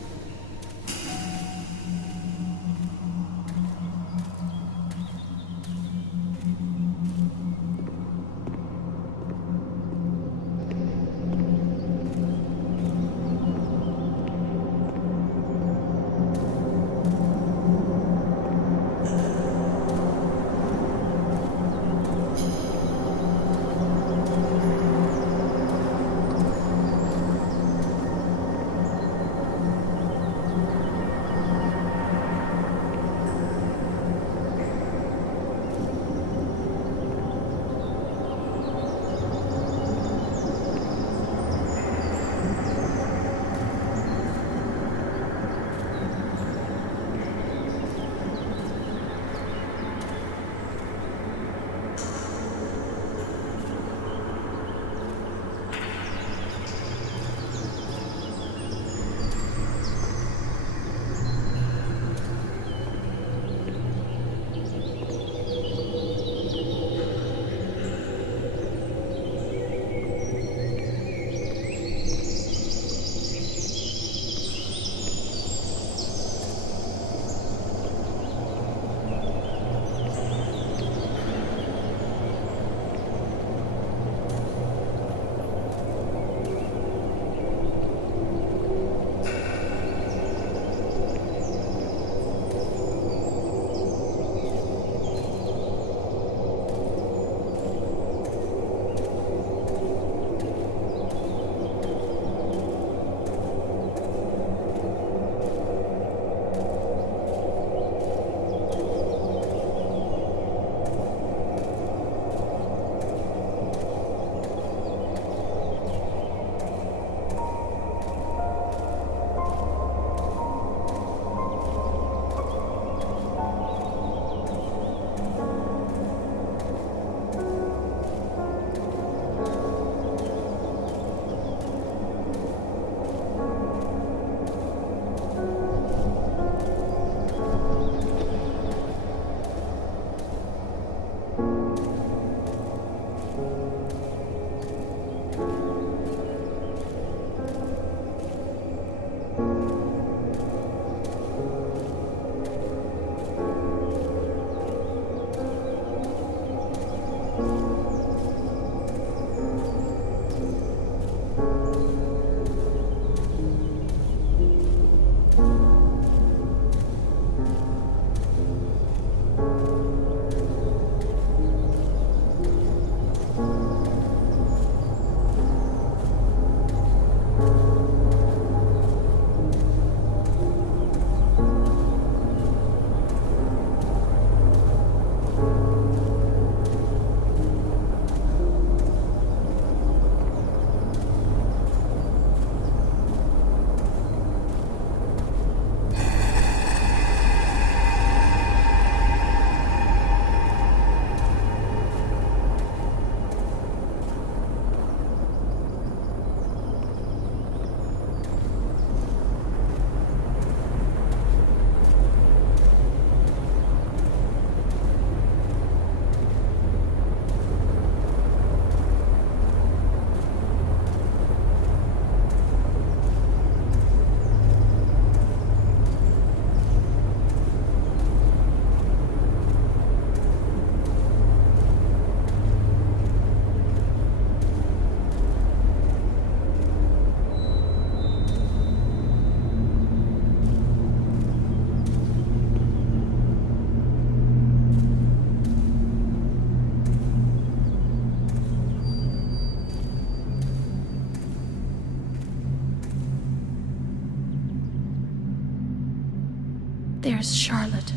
There's Charlotte,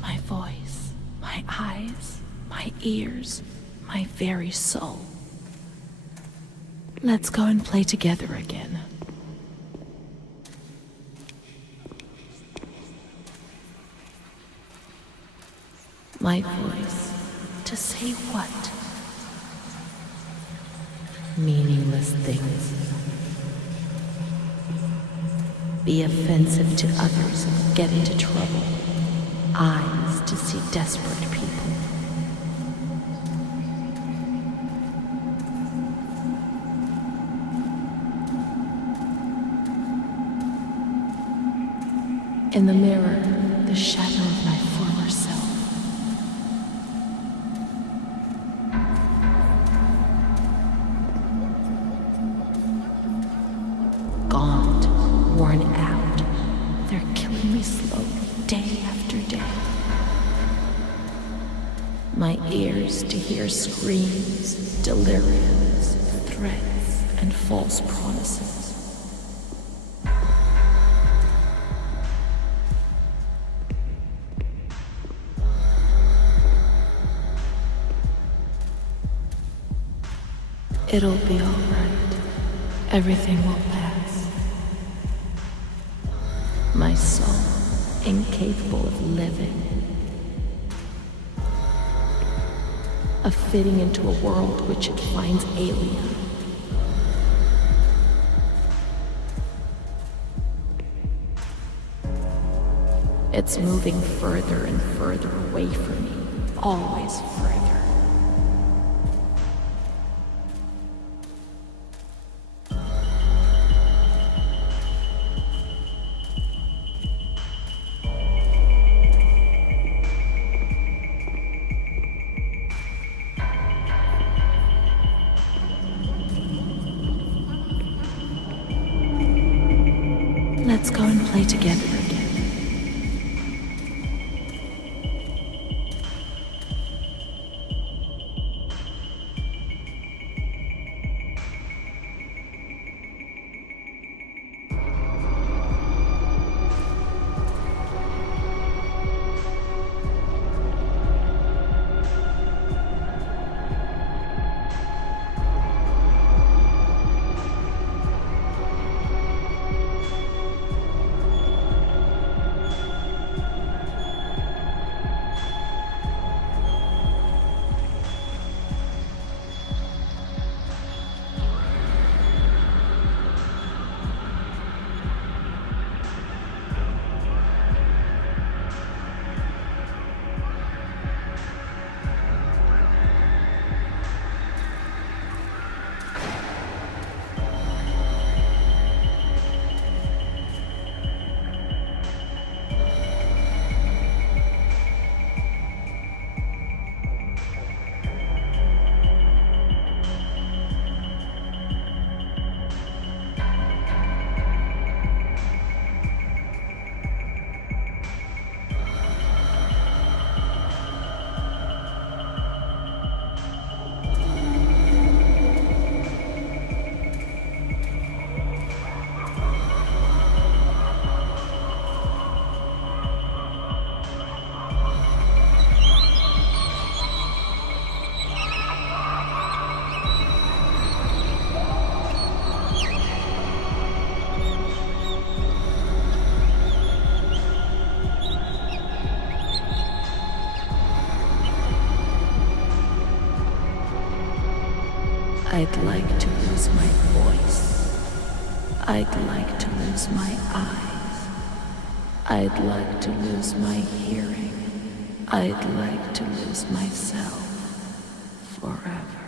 my voice, my eyes, my ears, my very soul. Let's go and play together again. My voice, to say what? Meaningless things. Be offensive to others and get into trouble. Eyes to see desperate people. In the mirror, the shadow of my former self. Gaunt, worn out, they're killing me slowly, day after day. My ears to hear screams, deliriums, threats, and false promises. It'll be all right. Everything will pass. My soul, incapable of living. Of fitting into a world which it finds alien. It's moving further and further away from me, always further. Let's go and play together again. I'd like to lose my voice. I'd like to lose my eyes. I'd like to lose my hearing. I'd like to lose myself forever.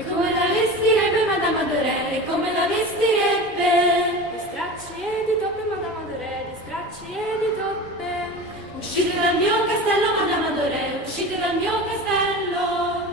E come la vestirebbe Madame de Re, e come la vestirebbe. Di stracci e di toppe Madame de Re, di stracci e di toppe. Uscite dal mio castello Madame de Re, uscite dal mio castello.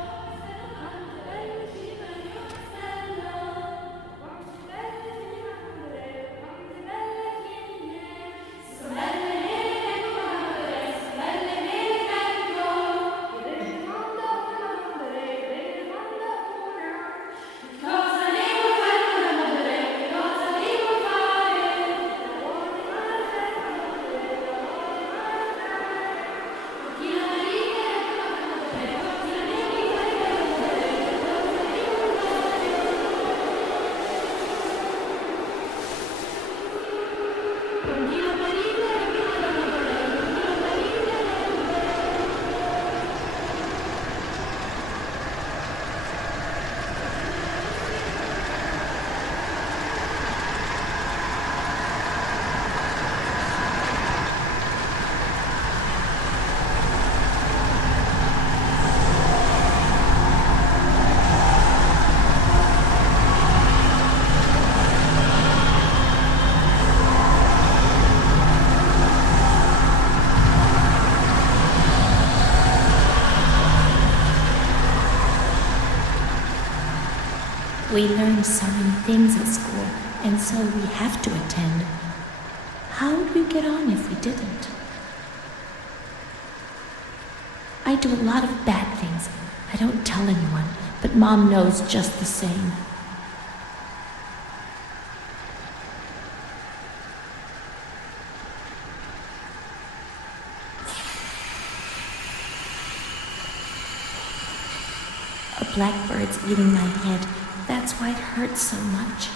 We learn so many things at school, and so we have to attend. How would we get on if we didn't? I do a lot of bad things. I don't tell anyone, but Mom knows just the same. A blackbird's eating my head. That's why it hurts so much.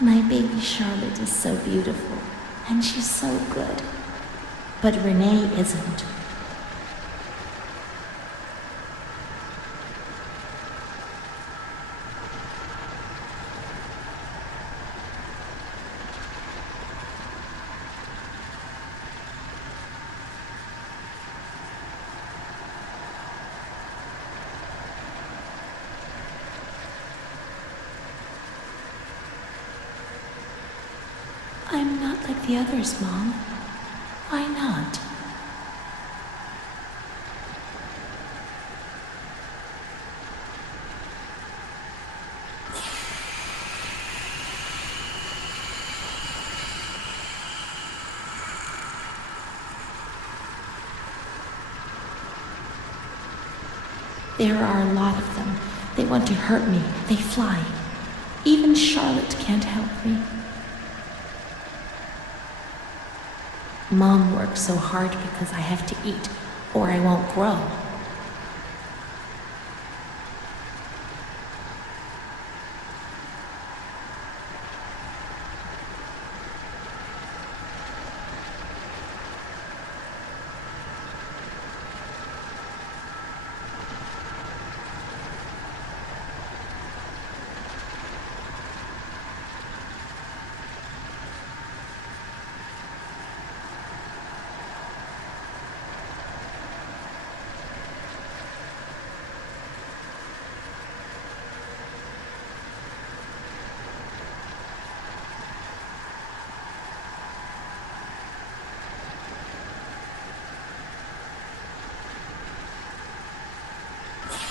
My baby Charlotte is so beautiful, and she's so good. But Renée isn't. I'm not like the others, Mom. Why not? There are a lot of them. They want to hurt me. They fly. Even Charlotte can't help me. Mom works so hard because I have to eat, or I won't grow.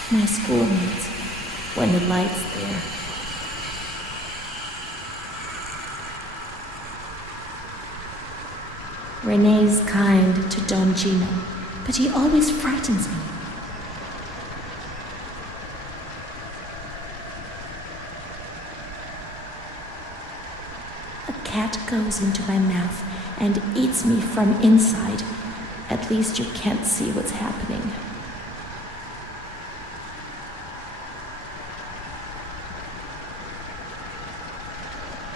My schoolmates, when the light's there. Renée's kind to Don Gino, but he always frightens me. A cat goes into my mouth and eats me from inside. At least you can't see what's happening.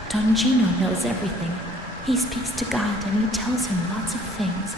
Don Gino knows everything. He speaks to God and he tells him lots of things.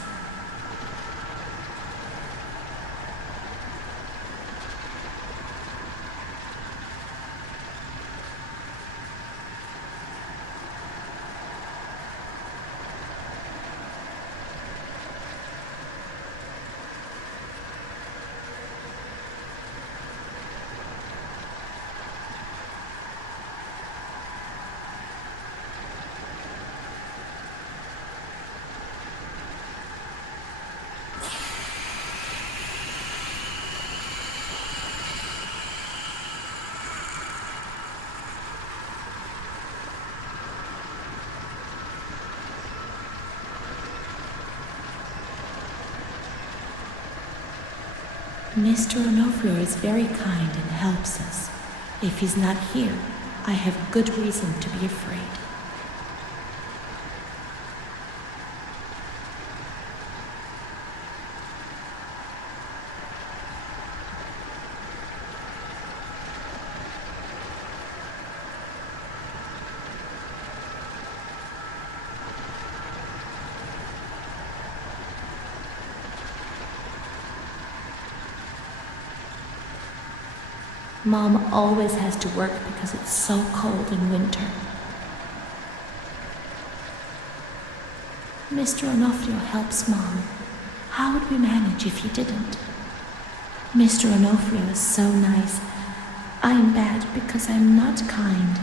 Mr. Onofrio is very kind and helps us. If he's not here, I have good reason to be afraid. Mom always has to work because it's so cold in winter. Mr. Onofrio helps Mom. How would we manage if he didn't? Mr. Onofrio is so nice. I'm bad because I'm not kind.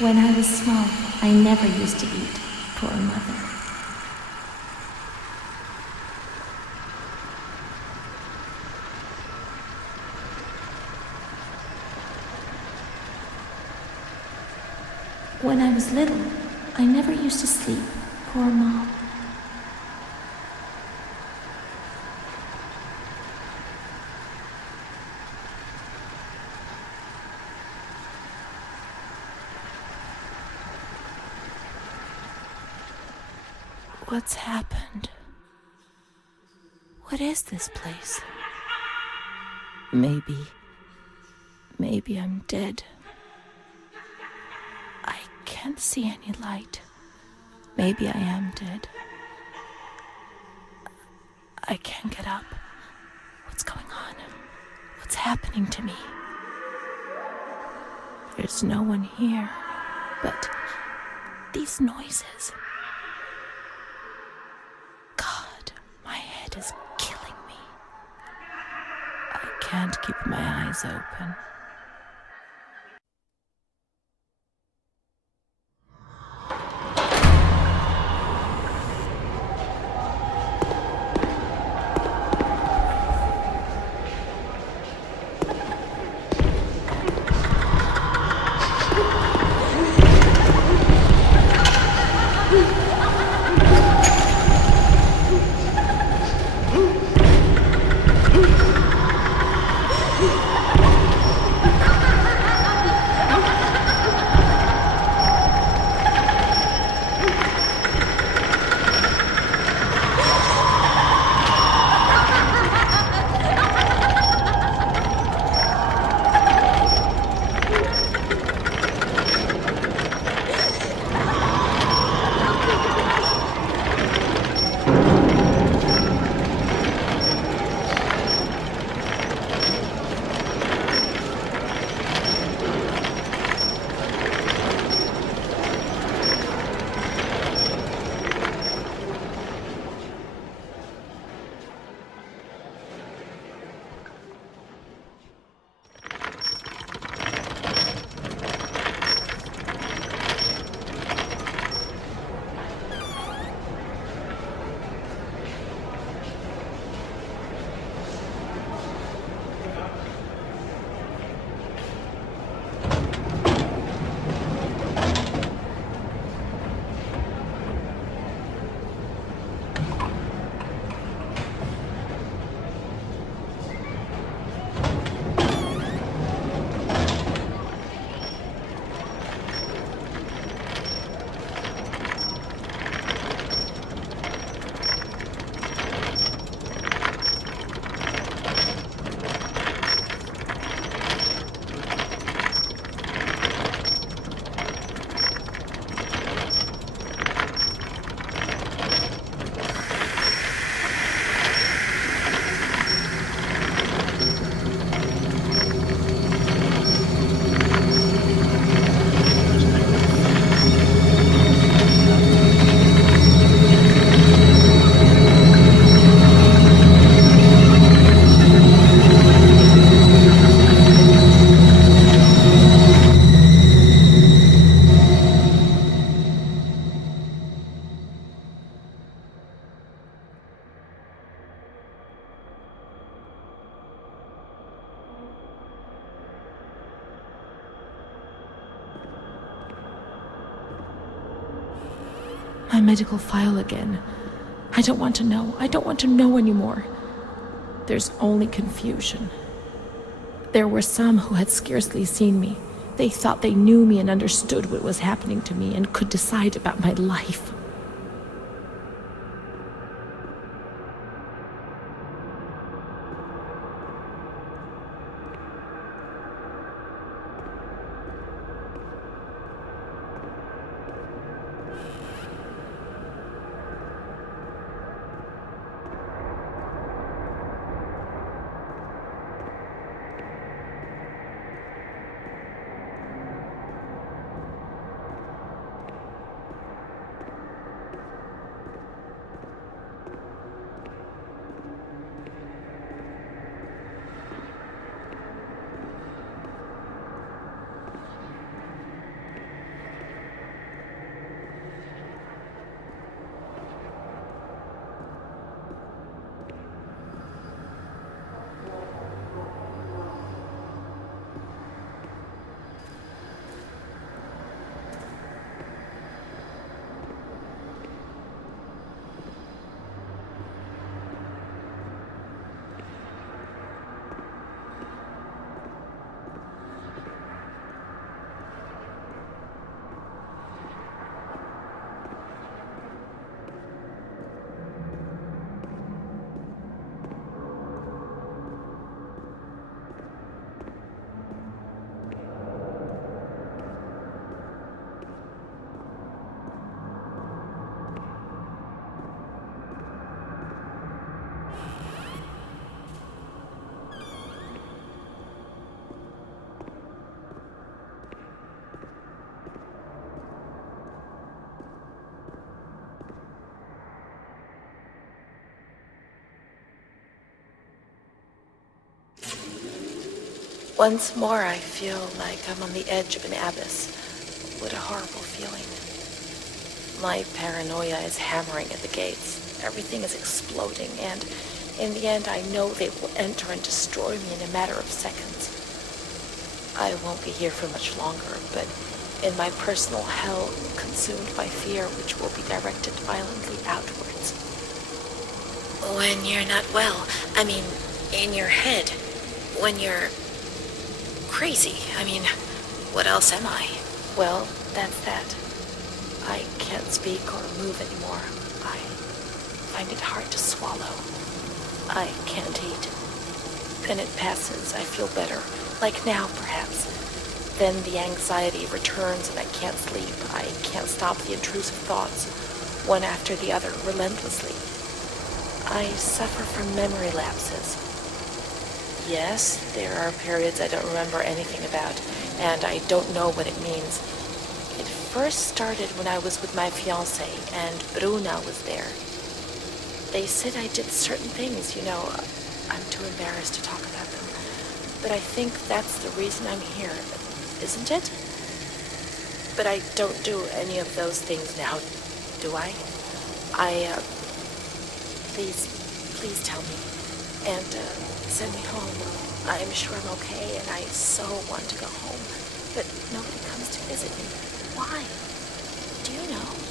When I was small, I never used to eat. Poor mother. When I was little, I never used to sleep. Poor Mom. What's happened? What is this place? Maybe I'm dead. I can't see any light. Maybe I am dead. I can't get up. What's going on? What's happening to me? There's no one here, but these noises. God, my head is killing me. I can't keep my eyes open. My medical file again. I don't want to know. I don't want to know anymore. There's only confusion. There were some who had scarcely seen me. They thought they knew me and understood what was happening to me and could decide about my life. Once more, I feel like I'm on the edge of an abyss. What a horrible feeling. My paranoia is hammering at the gates. Everything is exploding, and in the end, I know they will enter and destroy me in a matter of seconds. I won't be here for much longer, but in my personal hell, consumed by fear, which will be directed violently outwards. When you're not well, I mean, in your head, when you're crazy. I mean, what else am I? Well, that's that. I can't speak or move anymore. I find it hard to swallow. I can't eat. Then it passes. I feel better. Like now, perhaps. Then the anxiety returns and I can't sleep. I can't stop the intrusive thoughts, one after the other, relentlessly. I suffer from memory lapses. Yes, there are periods I don't remember anything about, and I don't know what it means. It first started when I was with my fiancé, and Bruna was there. They said I did certain things, you know. I'm too embarrassed to talk about them. But I think that's the reason I'm here, isn't it? But I don't do any of those things now, do I? Please tell me. And, send me home. I'm sure I'm okay, and I so want to go home. But nobody comes to visit me. Why? Do you know?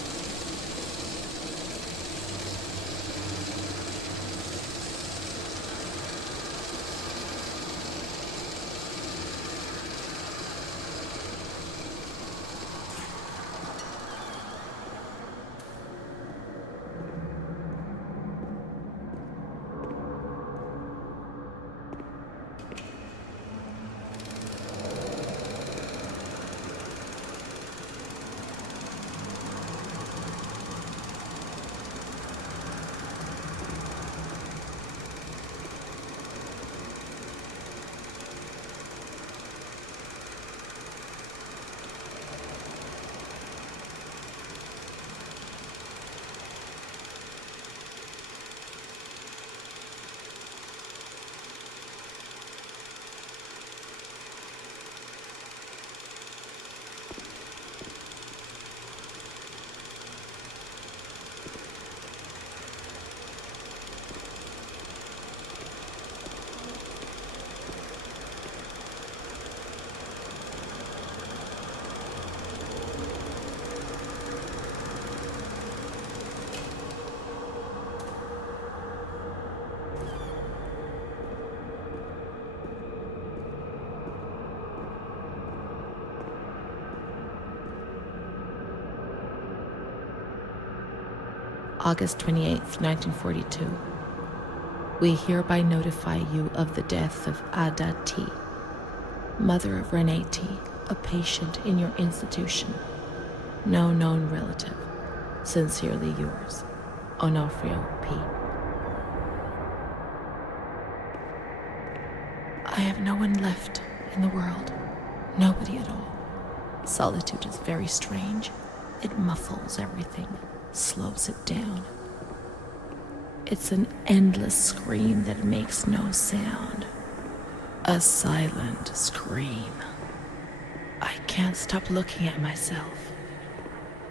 August 28th, 1942. We hereby notify you of the death of Ada T., mother of Renée T., a patient in your institution. No known relative. Sincerely yours, Onofrio P. I have no one left in the world. Nobody at all. Solitude is very strange. It muffles everything, slows it down. It's an endless scream that makes no sound. A silent scream. I can't stop looking at myself.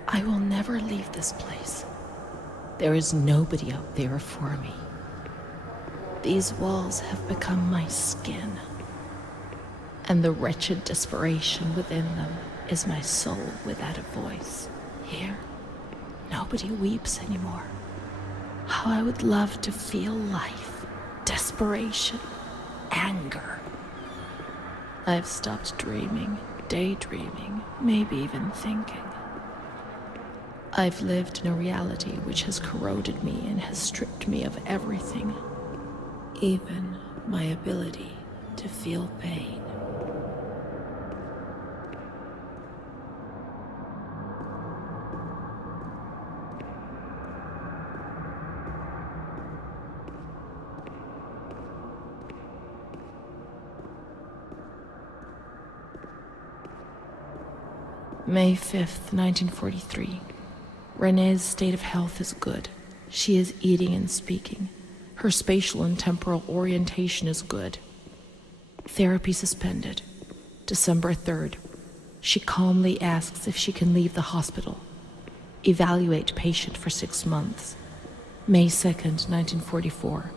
I will never leave this place. There is nobody out there for me. These walls have become my skin, and the wretched desperation within them is my soul without a voice. Here, nobody weeps anymore. How I would love to feel life, desperation, anger. I've stopped dreaming, daydreaming, maybe even thinking. I've lived in a reality which has corroded me and has stripped me of everything, even my ability to feel pain. May 5th, 1943. Renée's state of health is good. She is eating and speaking. Her spatial and temporal orientation is good. Therapy suspended. December 3rd. She calmly asks if she can leave the hospital. Evaluate patient for 6 months. May 2nd, 1944.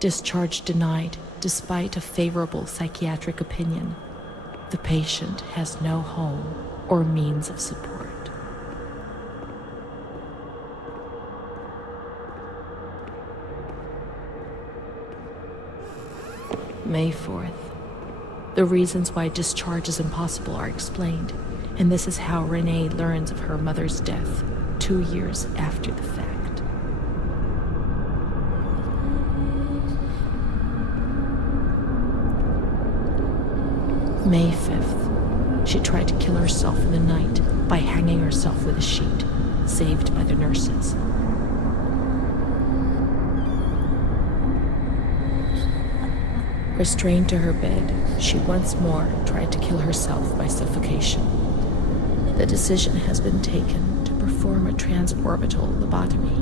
Discharge denied despite a favorable psychiatric opinion. The patient has no home or means of support. May 4th. The reasons why discharge is impossible are explained, and this is how Renée learns of her mother's death 2 years after the fact. May 5th. She tried to kill herself in the night by hanging herself with a sheet, saved by the nurses. Restrained to her bed, she once more tried to kill herself by suffocation. The decision has been taken to perform a transorbital lobotomy.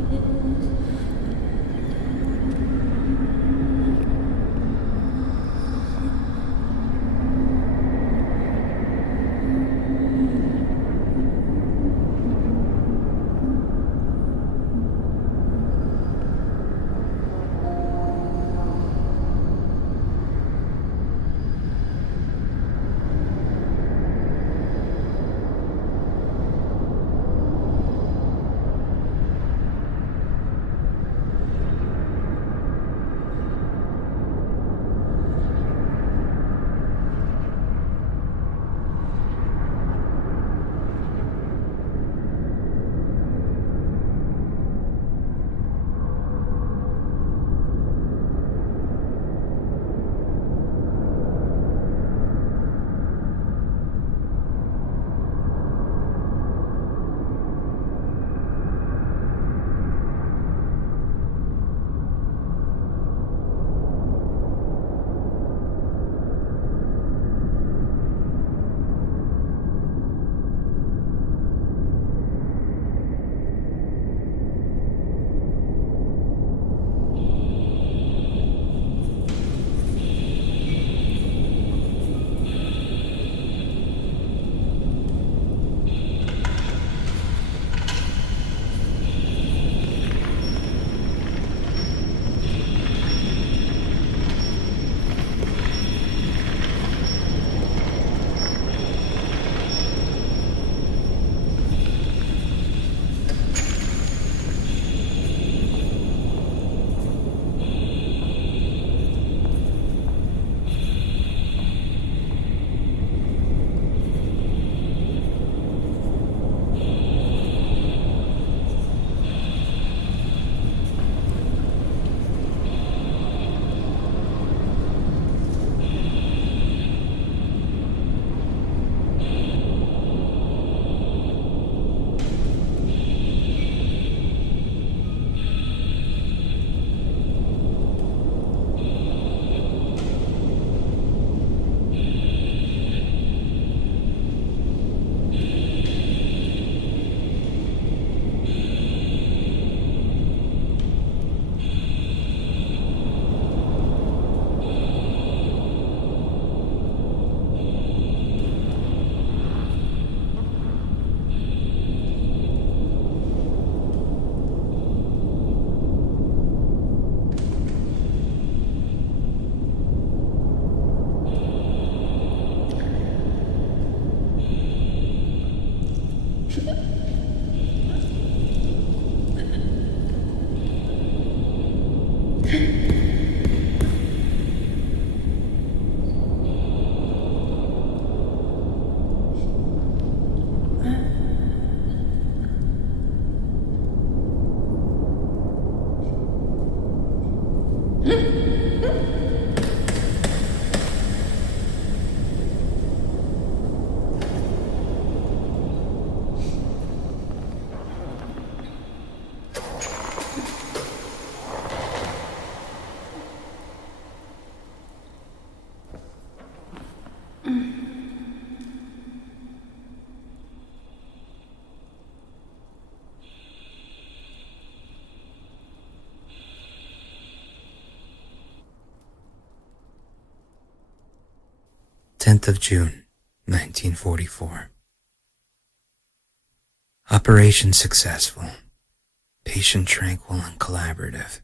10th of June, 1944. Operation successful. Patient tranquil and collaborative.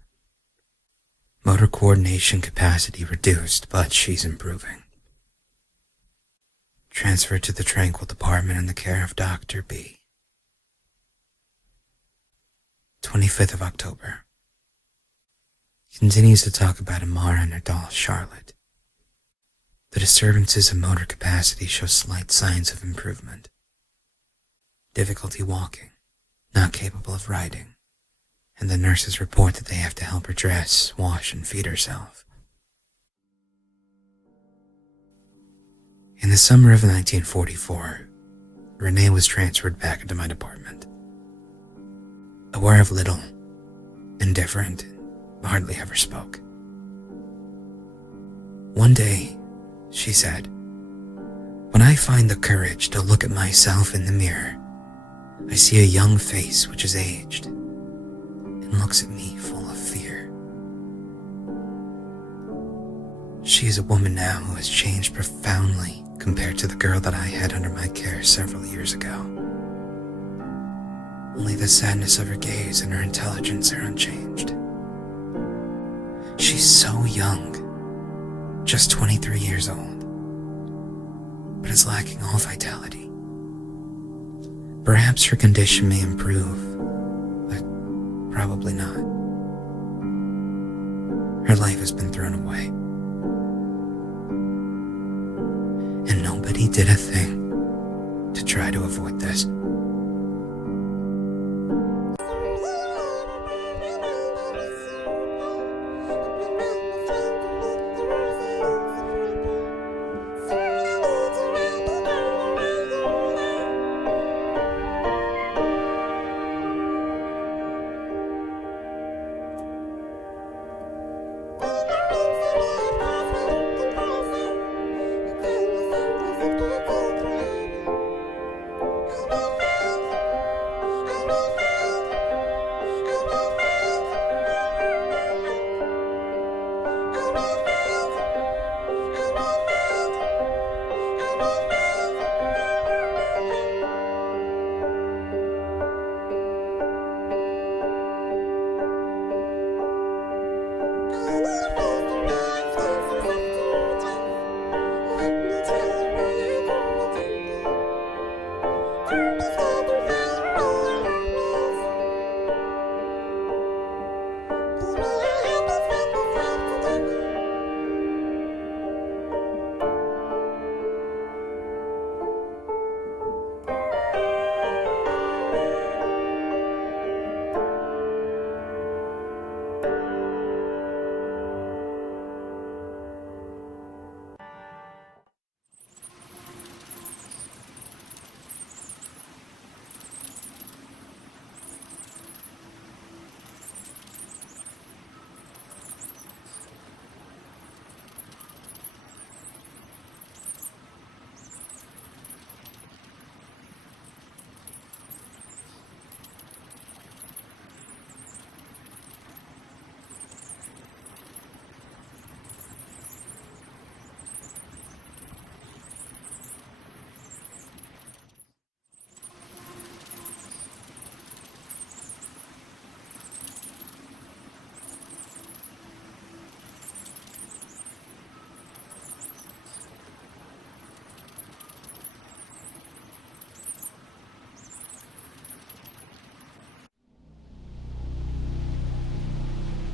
Motor coordination capacity reduced, but she's improving. Transferred to the tranquil department in the care of Dr. B. 25th of October. Continues to talk about Amara and her doll, Charlotte. The disturbances of motor capacity show slight signs of improvement. Difficulty walking, not capable of riding, and the nurses report that they have to help her dress, wash, and feed herself. In the summer of 1944, Renée was transferred back into my department. Aware of little, indifferent, hardly ever spoke. One day, she said, "When I find the courage to look at myself in the mirror, I see a young face which is aged and looks at me full of fear." She is a woman now who has changed profoundly compared to the girl that I had under my care several years ago. Only the sadness of her gaze and her intelligence are unchanged. She's so young, just 23 years old, but is lacking all vitality. Perhaps her condition may improve, but probably not. Her life has been thrown away, and nobody did a thing to try to avoid this.